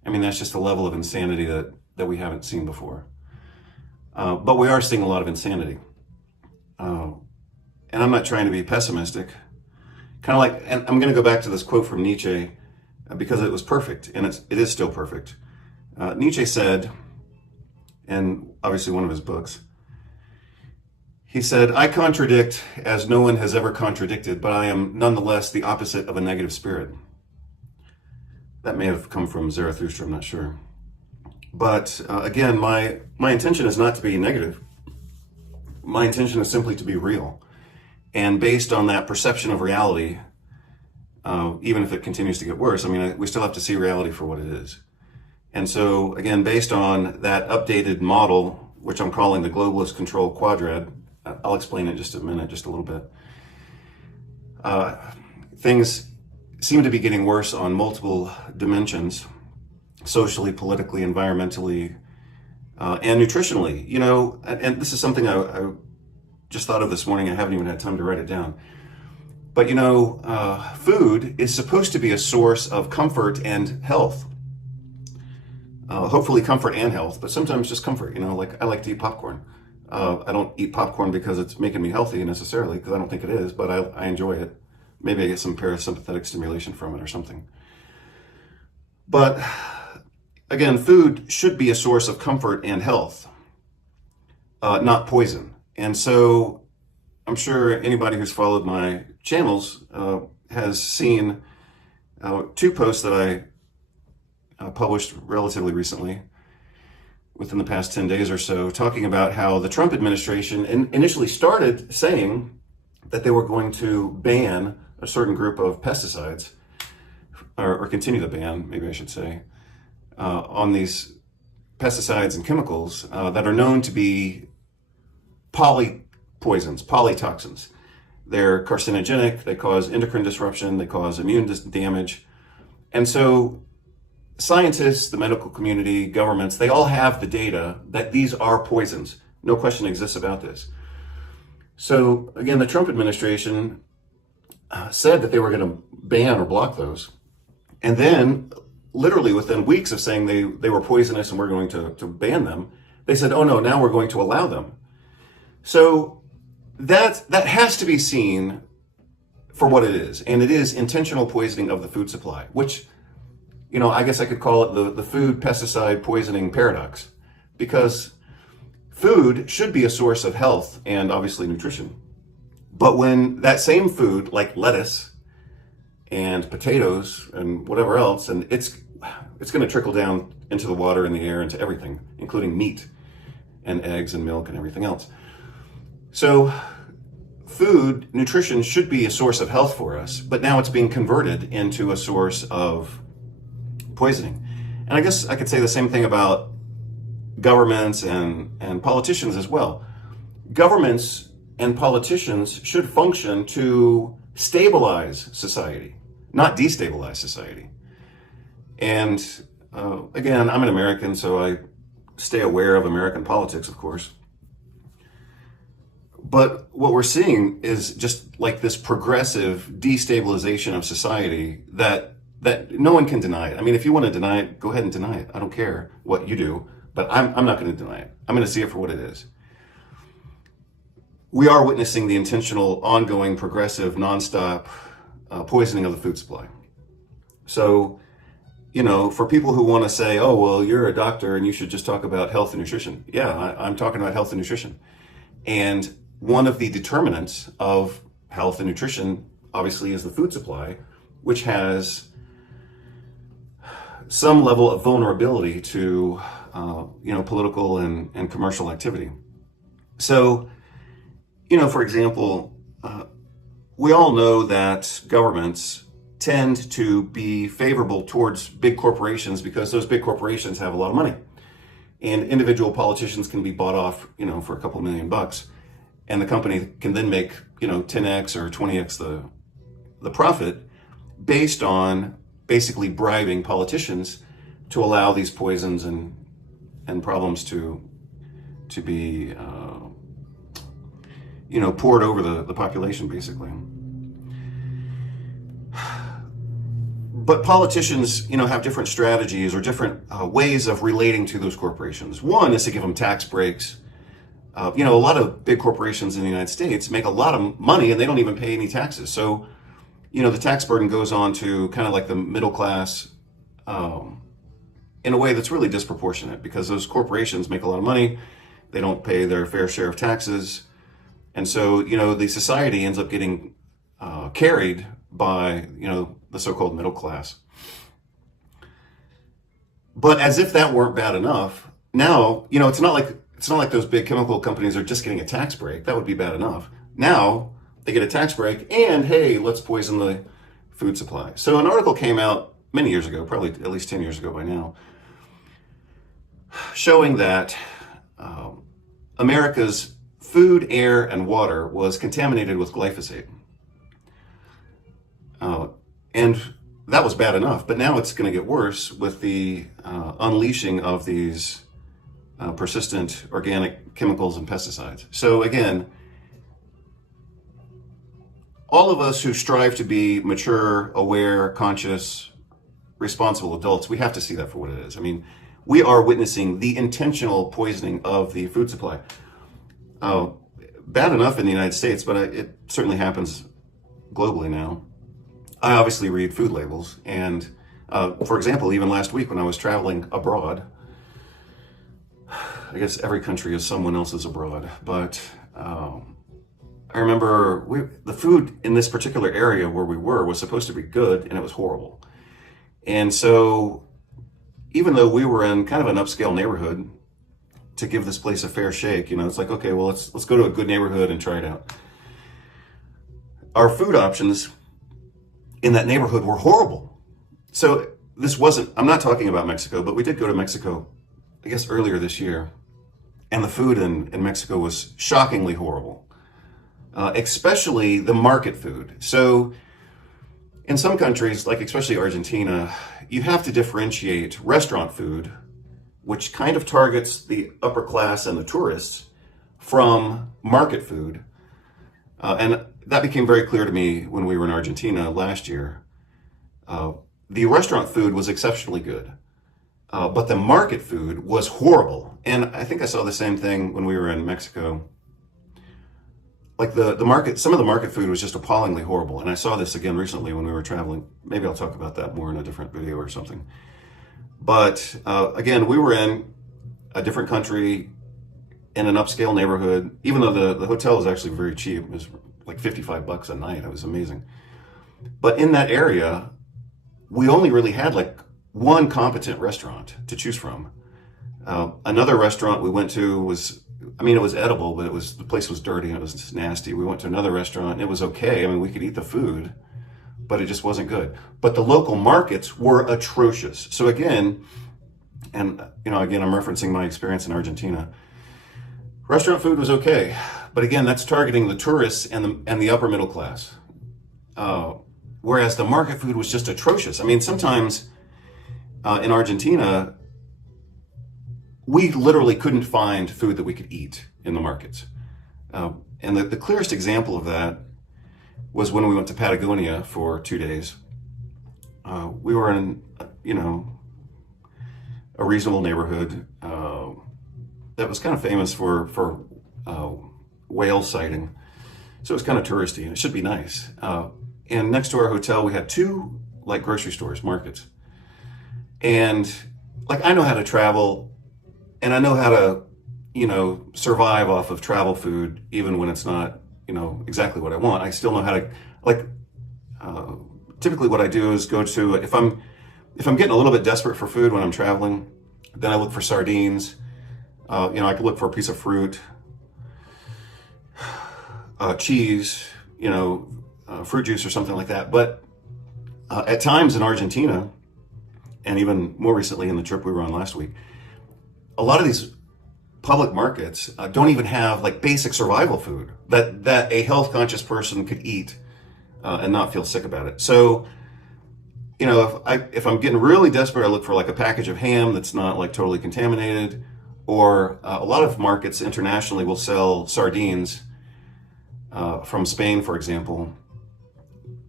I mean, that's just a level of insanity that we haven't seen before. But we are seeing a lot of insanity. And I'm not trying to be pessimistic. Kind of like, and I'm going to go back to this quote from Nietzsche because it was perfect, and it is still perfect. Nietzsche said, in obviously one of his books, he said, "I contradict as no one has ever contradicted, but I am nonetheless the opposite of a negative spirit." That may have come from Zarathustra, I'm not sure. But again, my intention is not to be negative. My intention is simply to be real. And based on that perception of reality, even if it continues to get worse, I mean, we still have to see reality for what it is. And so, again, based on that updated model, which I'm calling the globalist control quadrant, I'll explain it in just a minute, just a little bit. Things seem to be getting worse on multiple dimensions, socially, politically, environmentally, and nutritionally. You know, and this is something I just thought of this morning. I haven't even had time to write it down. But you know, food is supposed to be a source of comfort and health. Hopefully comfort and health, but sometimes just comfort. You know, like I like to eat popcorn. I don't eat popcorn because it's making me healthy necessarily, because I don't think it is, but I enjoy it. Maybe I get some parasympathetic stimulation from it or something. But again, food should be a source of comfort and health, not poison. And so I'm sure anybody who's followed my channels has seen 2 posts that I published relatively recently, within the past 10 days or so, talking about how the Trump administration initially started saying that they were going to ban a certain group of pesticides, or continue to ban, maybe I should say, on these pesticides and chemicals that are known to be polypoisons, polytoxins. They're carcinogenic, they cause endocrine disruption, they cause immune damage. And so scientists, the medical community, governments, they all have the data that these are poisons. No question exists about this. So again, the Trump administration said that they were going to ban or block those. And then literally within weeks of saying they were poisonous and we're going to ban them, they said, oh no, now we're going to allow them. So that has to be seen for what it is. And it is intentional poisoning of the food supply, which, you know, I guess I could call it the food pesticide poisoning paradox, because food should be a source of health and obviously nutrition. But when that same food, like lettuce and potatoes and whatever else, and it's going to trickle down into the water and the air, into everything, including meat and eggs and milk and everything else. So food, nutrition should be a source of health for us, but now it's being converted into a source of poisoning. And I guess I could say the same thing about governments and politicians as well. Governments and politicians should function to stabilize society, not destabilize society. And again, I'm an American, so I stay aware of American politics, of course. But what we're seeing is just like this progressive destabilization of society that no one can deny it. I mean, if you want to deny it, go ahead and deny it. I don't care what you do, but I'm not going to deny it. I'm going to see it for what it is. We are witnessing the intentional, ongoing, progressive, nonstop poisoning of the food supply. So, you know, for people who want to say, oh, well, you're a doctor and you should just talk about health and nutrition. Yeah, I'm talking about health and nutrition. And one of the determinants of health and nutrition, obviously, is the food supply, which has some level of vulnerability to, you know, political and commercial activity. So, you know, for example, we all know that governments tend to be favorable towards big corporations because those big corporations have a lot of money. And individual politicians can be bought off, you know, for a couple $1,000,000. And the company can then make, you know, 10x or 20x the profit based on basically bribing politicians to allow these poisons and problems to be, you know, poured over the population, basically. But politicians, have different strategies or different ways of relating to those corporations. One is to give them tax breaks. A lot of big corporations in the United States make a lot of money and they don't even pay any taxes. So, the tax burden goes on to kind of like the middle class in a way that's really disproportionate because those corporations make a lot of money. They don't pay their fair share of taxes. And so, the society ends up getting carried by, the so-called middle class. But as if that weren't bad enough, now, it's not like those big chemical companies are just getting a tax break. That would be bad enough. Now they get a tax break and hey, let's poison the food supply. So an article came out many years ago, probably at least 10 years ago by now, showing that America's food, air, and water was contaminated with glyphosate. And that was bad enough, but now it's going to get worse with the unleashing of these persistent organic chemicals and pesticides. So again, all of us who strive to be mature, aware, conscious, responsible adults, we have to see that for what it is. I mean, we are witnessing the intentional poisoning of the food supply. Bad enough in the United States, but it certainly happens globally now. I obviously read food labels, and for example, even last week when I was traveling abroad, I guess every country is someone else's abroad, but I remember the food in this particular area where we were was supposed to be good, and it was horrible. And so even though we were in kind of an upscale neighborhood, to give this place a fair shake, it's like, okay, well, let's go to a good neighborhood and try it out. Our food options in that neighborhood were horrible. So I'm not talking about Mexico, but we did go to Mexico, I guess earlier this year. And the food in Mexico was shockingly horrible, especially the market food. So in some countries, like especially Argentina, you have to differentiate restaurant food, which kind of targets the upper class and the tourists, from market food. And that became very clear to me when we were in Argentina last year. The restaurant food was exceptionally good, but the market food was horrible. And I think I saw the same thing when we were in Mexico. Like some of the market food was just appallingly horrible. And I saw this again recently when we were traveling. Maybe I'll talk about that more in a different video or something. But again, we were in a different country in an upscale neighborhood, even though the hotel was actually very cheap. It was like $55 a night. It was amazing. But in that area, we only really had like one competent restaurant to choose from. Another restaurant we went to it was edible, but the place was dirty and it was just nasty. We went to another restaurant and it was okay. I mean, we could eat the food, but it just wasn't good. But the local markets were atrocious. So again, I'm referencing my experience in Argentina. Restaurant food was okay, but again, that's targeting the tourists and the upper middle class. Whereas the market food was just atrocious. I mean, sometimes in Argentina, we literally couldn't find food that we could eat in the markets. And the clearest example of that was when we went to Patagonia for 2 days. We were in, a reasonable neighborhood that was kind of famous for whale sighting. So it was kind of touristy and it should be nice. And next to our hotel, we had 2 like grocery stores, markets. And like, I know how to travel and I know how to, survive off of travel food, even when it's not, exactly what I want. I still know how to, typically what I do is go to, if I'm getting a little bit desperate for food when I'm traveling, then I look for sardines. I could look for a piece of fruit, cheese, fruit juice or something like that. But at times in Argentina, and even more recently in the trip we were on last week, a lot of these public markets don't even have like basic survival food that a health conscious person could eat and not feel sick about it. So, if I'm getting really desperate, I look for like a package of ham that's not like totally contaminated, or a lot of markets internationally will sell sardines from Spain, for example,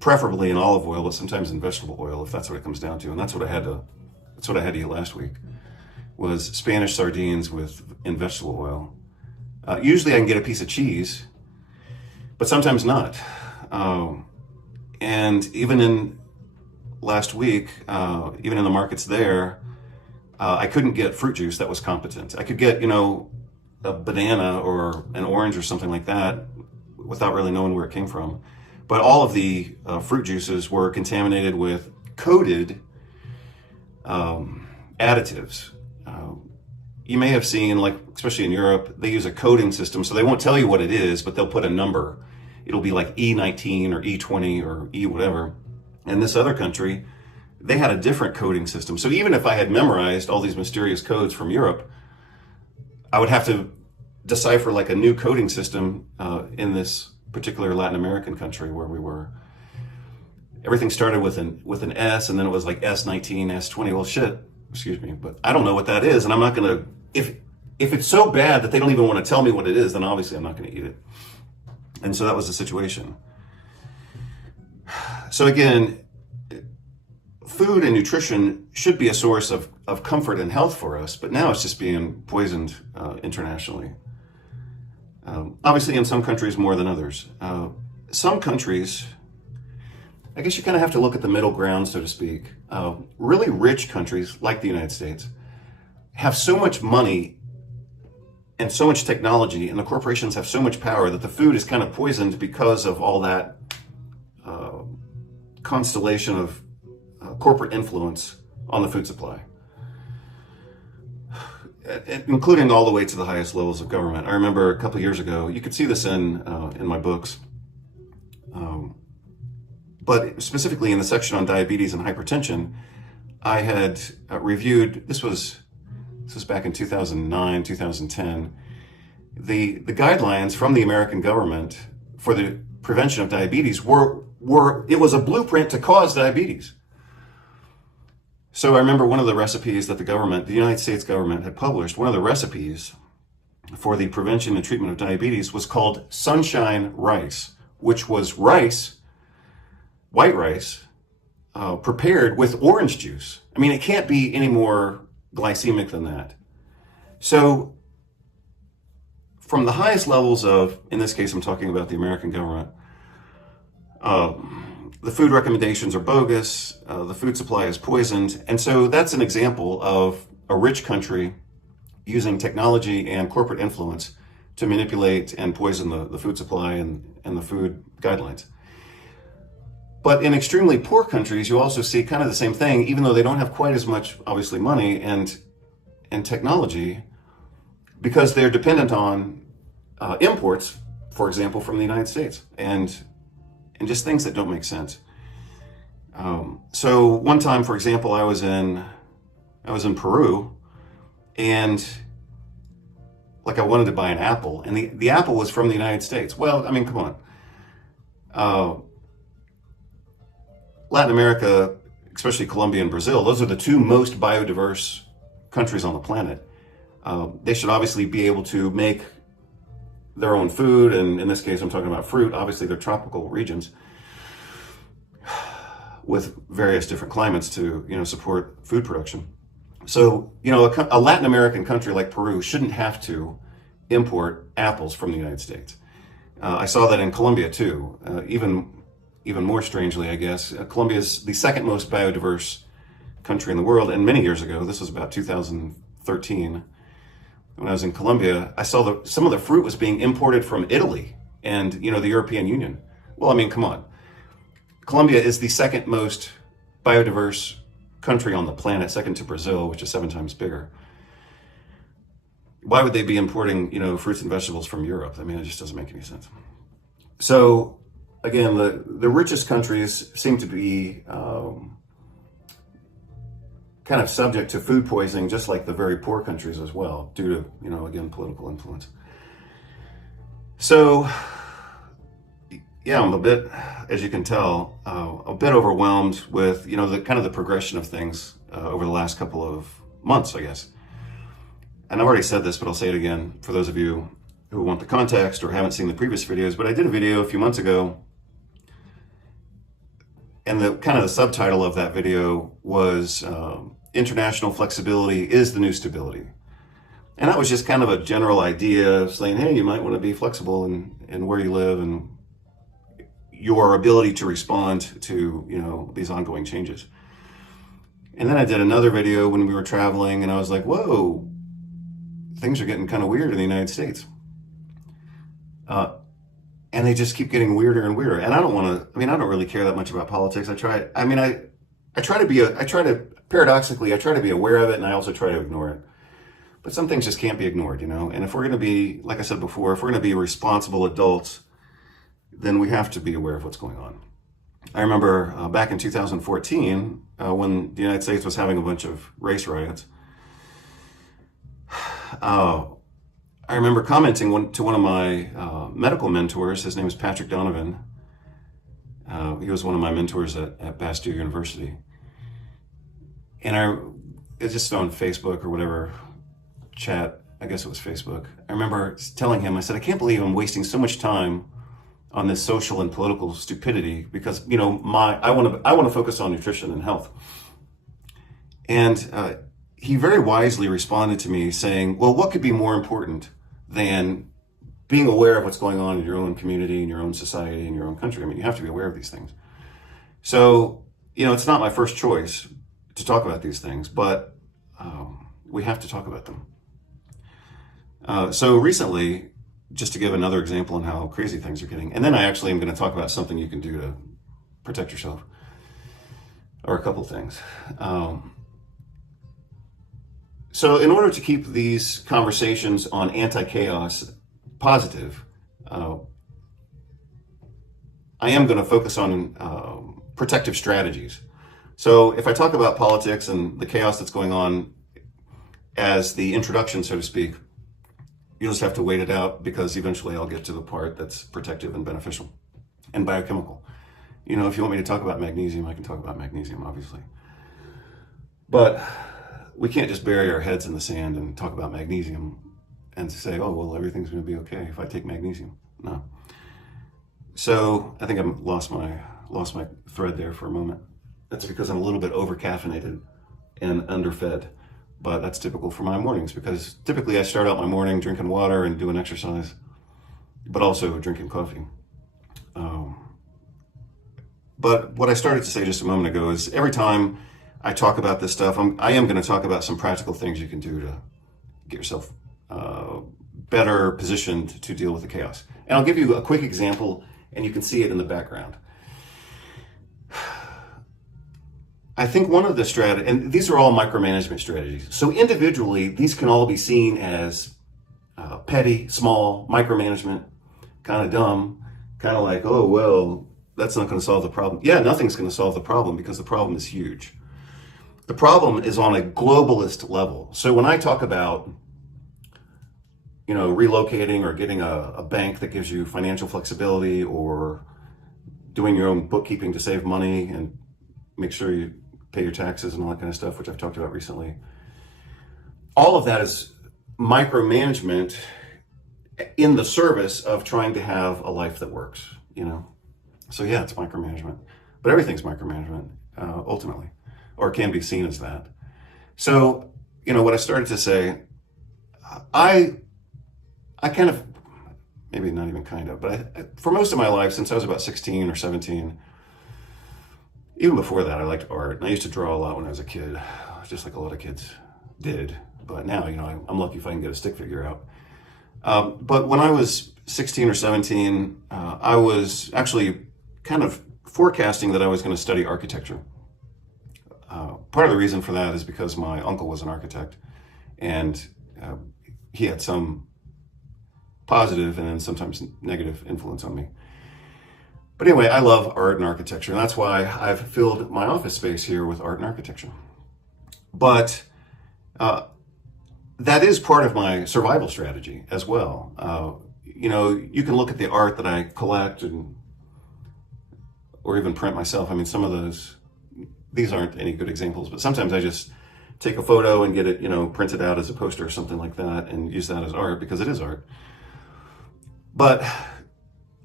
preferably in olive oil, but sometimes in vegetable oil, if that's what it comes down to. And that's what I had to eat last week, was Spanish sardines in vegetable oil. Usually I can get a piece of cheese, but sometimes not. And even in last week, even in the markets there, I couldn't get fruit juice that was competent. I could get, a banana or an orange or something like that without really knowing where it came from. But all of the fruit juices were contaminated with coated additives. You may have seen, like, especially in Europe, they use a coding system, so they won't tell you what it is, but they'll put a number. It'll be like E19 or E20 or E whatever. And this other country, they had a different coding system. So even if I had memorized all these mysterious codes from Europe, I would have to decipher like a new coding system in this particular Latin American country where we were. Everything started with an S, and then it was like S19, S20. Well, shit, excuse me, but I don't know what that is, and I'm not gonna, if it's so bad that they don't even want to tell me what it is, then obviously I'm not gonna eat it. And so that was the situation. So again, food and nutrition should be a source of comfort and health for us, but now it's just being poisoned internationally. Obviously in some countries more than others. Some countries, I guess you kind of have to look at the middle ground, so to speak. Really rich countries like the United States have so much money and so much technology, and the corporations have so much power that the food is kind of poisoned because of all that constellation of corporate influence on the food supply, including all the way to the highest levels of government. I remember a couple of years ago, you could see this in my books, but specifically in the section on diabetes and hypertension, I had reviewed, this was back in 2009, 2010, the guidelines from the American government for the prevention of diabetes it was a blueprint to cause diabetes. So I remember one of the recipes that the United States government had published, one of the recipes for the prevention and treatment of diabetes was called sunshine rice, which was rice, white rice, prepared with orange juice. I mean, it can't be any more glycemic than that. So from the highest levels of, in this case, I'm talking about the American government, the food recommendations are bogus, the food supply is poisoned. And so that's an example of a rich country using technology and corporate influence to manipulate and poison the food supply and the food guidelines. But in extremely poor countries, you also see kind of the same thing, even though they don't have quite as much, obviously, money and technology, because they're dependent on imports, for example, from the United States, and just things that don't make sense. So one time, for example, I was in Peru, and like I wanted to buy an apple, and the apple was from the United States. Well, I mean, come on. Latin America, especially Colombia and Brazil, those are the two most biodiverse countries on the planet. They should obviously be able to make their own food, and in this case I'm talking about fruit. Obviously they're tropical regions with various different climates to support food production. So a Latin American country like Peru shouldn't have to import apples from the United States. I saw that in Colombia too, even more strangely, I guess. Colombia is the second most biodiverse country in the world, and many years ago, this was about 2013, when I was in Colombia, I saw some of the fruit was being imported from Italy and the European Union. Well, I mean, come on. Colombia is the second most biodiverse country on the planet, second to Brazil, which is 7 times bigger. Why would they be importing, fruits and vegetables from Europe? I mean, it just doesn't make any sense. So again, the richest countries seem to be kind of subject to food poisoning, just like the very poor countries as well, due to, again, political influence. So, yeah, I'm a bit, as you can tell, a bit overwhelmed with, the kind of the progression of things over the last couple of months, I guess. And I've already said this, but I'll say it again for those of you who want the context or haven't seen the previous videos. But I did a video a few months ago And the kind of the subtitle of that video was International Flexibility is the New Stability. And that was just kind of a general idea of saying, hey, you might want to be flexible in where you live and your ability to respond to, you know, these ongoing changes. And then I did another video when we were traveling, and I was like, whoa, things are getting kind of weird in the United States. And they just keep getting weirder and weirder. And I don't really care that much about politics. I try to paradoxically be aware of it, and I also try to ignore it. But some things just can't be ignored, you know? And if we're going to be, like I said before, if we're going to be responsible adults, then we have to be aware of what's going on. I remember back in 2014, when the United States was having a bunch of race riots, I remember commenting to one of my medical mentors. His name is Patrick Donovan. He was one of my mentors at Bastyr University. And it's just on Facebook or whatever chat, I guess it was Facebook. I remember telling him, I said, I can't believe I'm wasting so much time on this social and political stupidity because, you know, I want to focus on nutrition and health. And he very wisely responded to me saying, well, what could be more important than being aware of what's going on in your own community, in your own society, in your own country? I mean, you have to be aware of these things. So, you know, it's not my first choice to talk about these things, but we have to talk about them. So recently, just to give another example on how crazy things are getting, and then I actually am going to talk about something you can do to protect yourself, or a couple things. So in order to keep these conversations on anti-chaos positive, I am going to focus on protective strategies. So if I talk about politics and the chaos that's going on as the introduction, so to speak, you'll just have to wait it out because eventually I'll get to the part that's protective and beneficial and biochemical. You know, if you want me to talk about magnesium, I can talk about magnesium, obviously. But we can't just bury our heads in the sand and talk about magnesium and say, oh, well, everything's going to be okay if I take magnesium. No. So I think I lost my thread there for a moment. That's because I'm a little bit over-caffeinated and underfed. But that's typical for my mornings because typically I start out my morning drinking water and doing exercise, but also drinking coffee. But what I started to say just a moment ago is every time I talk about this stuff, I am going to talk about some practical things you can do to get yourself better positioned to deal with the chaos. And I'll give you a quick example, and you can see it in the background. I think one of the strategies, and these are all micromanagement strategies. So individually, these can all be seen as petty, small, micromanagement, kind of dumb, kind of like, oh, well, that's not going to solve the problem. Yeah, nothing's going to solve the problem because the problem is huge. The problem is on a globalist level. So when I talk about, you know, relocating or getting a bank that gives you financial flexibility or doing your own bookkeeping to save money and make sure you pay your taxes and all that kind of stuff, which I've talked about recently. All of that is micromanagement in the service of trying to have a life that works, you know? So yeah, it's micromanagement, but everything's micromanagement, ultimately, or can be seen as that. So, you know, what I started to say, I kind of, maybe not even kind of, but for most of my life, since I was about 16 or 17, even before that, I liked art. And I used to draw a lot when I was a kid, just like a lot of kids did. But now, you know, I'm lucky if I can get a stick figure out. But when I was 16 or 17, I was actually kind of forecasting that I was going to study architecture. Part of the reason for that is because my uncle was an architect, and he had some positive and then sometimes negative influence on me. But anyway, I love art and architecture, and that's why I've filled my office space here with art and architecture. But that is part of my survival strategy as well. You know, you can look at the art that I collect or even print myself. I mean, some of these aren't any good examples, but sometimes I just take a photo and get it, you know, printed out as a poster or something like that and use that as art because it is art. But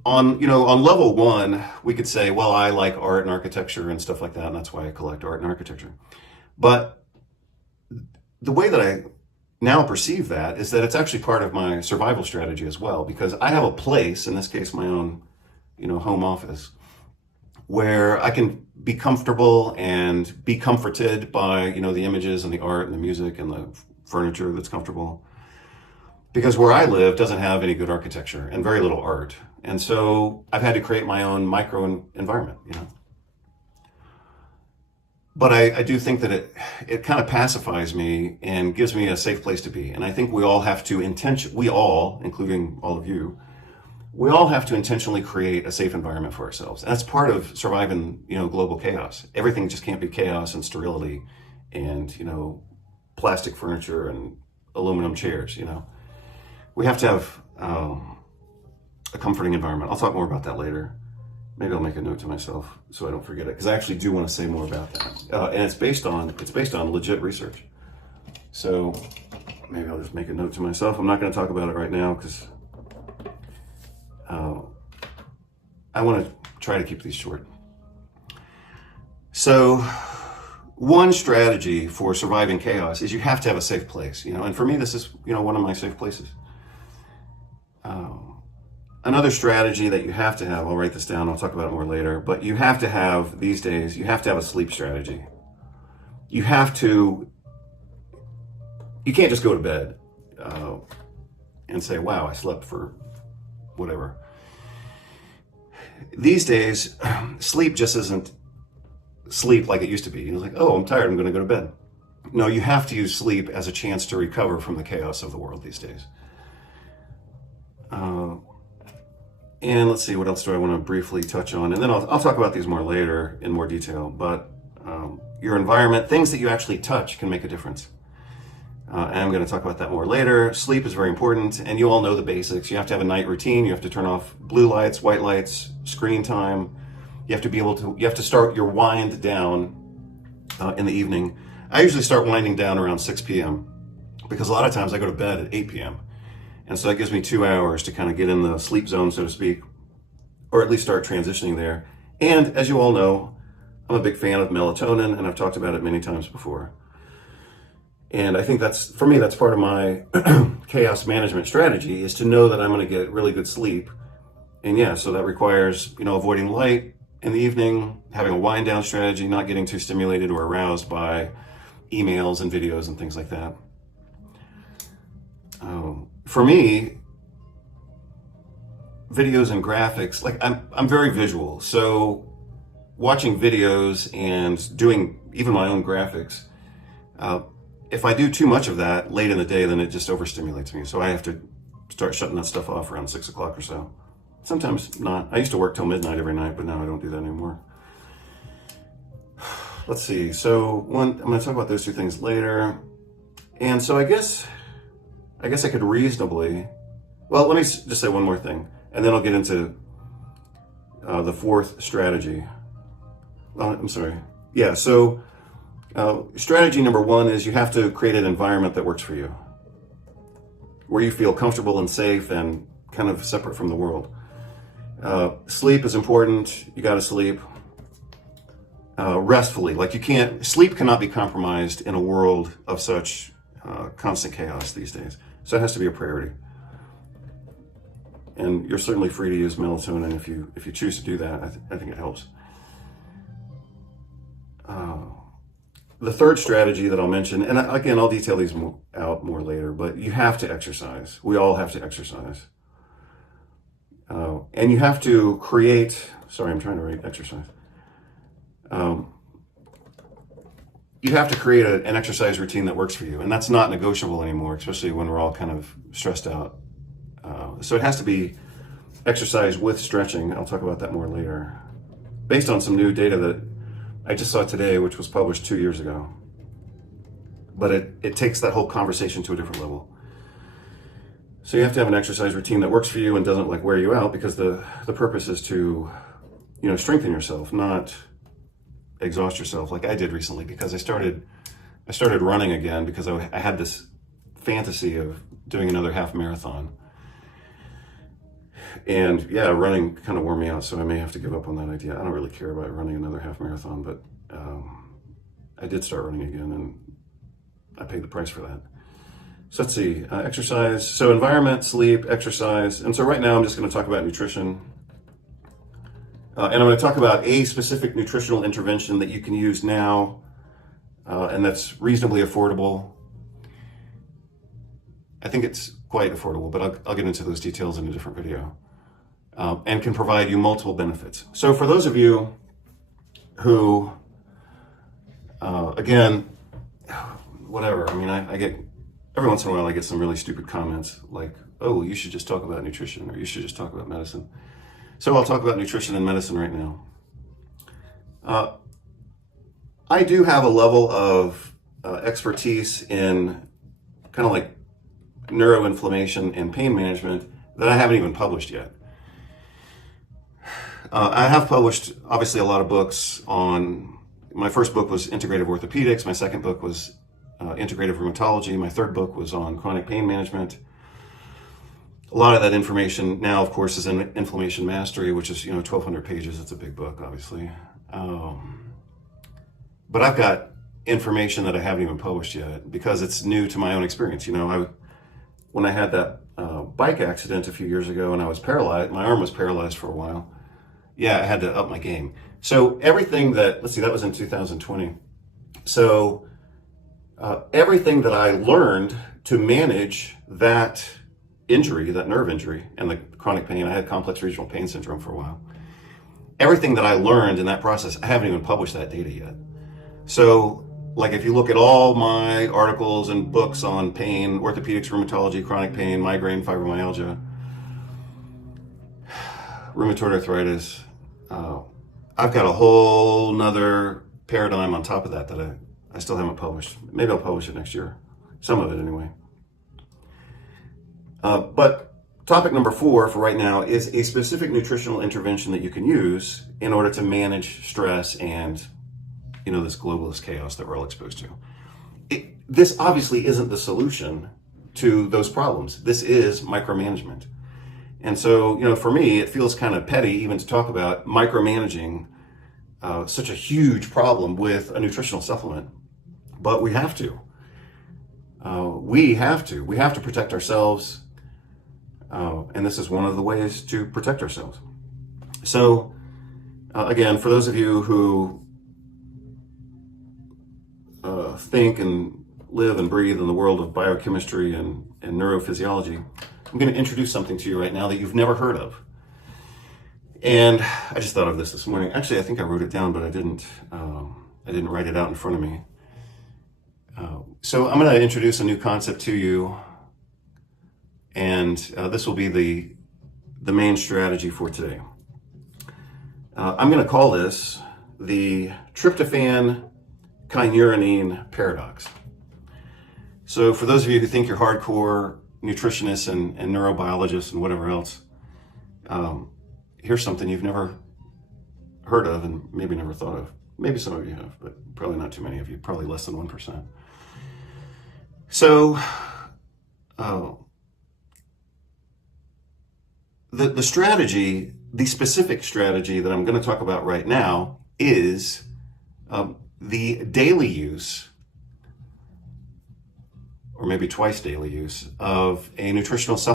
on level one, we could say, well, I like art and architecture and stuff like that, and that's why I collect art and architecture. But the way that I now perceive that is that it's actually part of my survival strategy as well, because I have a place, in this case, my own, home office, where I can be comfortable and be comforted by, the images and the art and the music and the furniture that's comfortable. Because where I live doesn't have any good architecture and very little art. And so I've had to create my own micro environment, But I do think that it kind of pacifies me and gives me a safe place to be. And I think we all have to including all of you, we all have to intentionally create a safe environment for ourselves. And that's part of surviving, global chaos. Everything just can't be chaos and sterility and, plastic furniture and aluminum chairs, We have to have a comforting environment. I'll talk more about that later. Maybe I'll make a note to myself so I don't forget it, because I actually do want to say more about that. And it's based on legit research. So maybe I'll just make a note to myself. I'm not going to talk about it right now because I want to try to keep these short. So one strategy for surviving chaos is you have to have a safe place, and for me, this is, one of my safe places. Another strategy that you have to have, I'll write this down, I'll talk about it more later, but you have to have, these days, you have to have a sleep strategy. You can't just go to bed and say, wow, I slept for whatever. These days, sleep just isn't sleep like it used to be. Like, oh, I'm tired, I'm going to go to bed. No, you have to use sleep as a chance to recover from the chaos of the world these days. And let's see, what else do I want to briefly touch on? And then I'll talk about these more later in more detail. But your environment, things that you actually touch can make a difference. And I'm going to talk about that more later. Sleep is very important, and you all know the basics. You have to have a night routine. You have to turn off blue lights, white lights, screen time. You have to start your wind down in the evening. I usually start winding down around 6 p.m. because a lot of times I go to bed at 8 p.m. And so that gives me 2 hours to kind of get in the sleep zone, so to speak, or at least start transitioning there. And as you all know, I'm a big fan of melatonin, and I've talked about it many times before. And I think that's part of my chaos management strategy, is to know that I'm going to get really good sleep. And yeah, so that requires, avoiding light in the evening, having a wind down strategy, not getting too stimulated or aroused by emails and videos and things like that. For me, videos and graphics, like I'm very visual. So watching videos and doing even my own graphics, if I do too much of that late in the day, then it just overstimulates me. So I have to start shutting that stuff off around 6 o'clock or so. Sometimes not. I used to work till midnight every night, but now I don't do that anymore. Let's see. So I'm going to talk about those two things later. And so I guess I could reasonably, well, let me just say one more thing, and then I'll get into the fourth strategy. I'm sorry. Yeah, so strategy number one is you have to create an environment that works for you, where you feel comfortable and safe and kind of separate from the world. Sleep is important. You got to sleep restfully. Like sleep cannot be compromised in a world of such constant chaos these days. So it has to be a priority. And you're certainly free to use melatonin if you choose to do that. I think it helps. The third strategy that I'll mention, and again, I'll detail these out more later, but you have to exercise. We all have to exercise. And you have to create, sorry, I'm trying to write exercise. You have to create an exercise routine that works for you. And that's not negotiable anymore, especially when we're all kind of stressed out. So it has to be exercise with stretching. I'll talk about that more later. Based on some new data that I just saw today, which was published 2 years ago. But it takes that whole conversation to a different level. So you have to have an exercise routine that works for you and doesn't wear you out, because the purpose is to, strengthen yourself, not exhaust yourself like I did recently, because I started running again because I had this fantasy of doing another half marathon. And yeah, running kind of wore me out, so I may have to give up on that idea. I don't really care about running another half marathon, but I did start running again, and I paid the price for that. So let's see, exercise. So environment, sleep, exercise. And so right now I'm just going to talk about nutrition. And I'm going to talk about a specific nutritional intervention that you can use now, and that's reasonably affordable. I think it's quite affordable, but I'll get into those details in a different video, and can provide you multiple benefits. So for those of you who, again, whatever, I mean, I get, every once in a while I get some really stupid comments like, oh, you should just talk about nutrition, or you should just talk about medicine. So I'll talk about nutrition and medicine right now. I do have a level of expertise in kind of like neuroinflammation and pain management that I haven't even published yet. I have published, obviously, a lot of books on, my first book was Integrative Orthopedics, my second book was Integrative Rheumatology, my third book was on chronic pain management. A lot of that information now, of course, is in Inflammation Mastery, which is, 1,200 pages. It's a big book, obviously. But I've got information that I haven't even published yet because it's new to my own experience. When I had that bike accident a few years ago and I was paralyzed, my arm was paralyzed for a while. Yeah, I had to up my game. So everything that, let's see, that was in 2020. So everything that I learned to manage that injury, that nerve injury, and the chronic pain, I had complex regional pain syndrome for a while. Everything that I learned in that process, I haven't even published that data yet. So, like if you look at all my articles and books on pain, orthopedics, rheumatology, chronic pain, migraine, fibromyalgia, rheumatoid arthritis, I've got a whole nother paradigm on top of that I still haven't published. Maybe I'll publish it next year. Some of it anyway. But topic number 4 for right now is a specific nutritional intervention that you can use in order to manage stress and, this globalist chaos that we're all exposed to. This obviously isn't the solution to those problems. This is micromanagement. And so, for me, it feels kind of petty even to talk about micromanaging such a huge problem with a nutritional supplement. But we have to. We have to protect ourselves. And this is one of the ways to protect ourselves. So, again, for those of you who think and live and breathe in the world of biochemistry and neurophysiology, I'm going to introduce something to you right now that you've never heard of. And I just thought of this morning. Actually, I think I wrote it down, but I didn't write it out in front of me. So I'm going to introduce a new concept to you. And this will be the main strategy for today. I'm going to call this the tryptophan kynurenine paradox. So for those of you who think you're hardcore nutritionists and neurobiologists and whatever else, here's something you've never heard of and maybe never thought of. Maybe some of you have, but probably not too many of you, probably less than 1%. So, the strategy, the specific strategy that I'm going to talk about right now is the daily use, or maybe twice daily use, of a nutritional supplement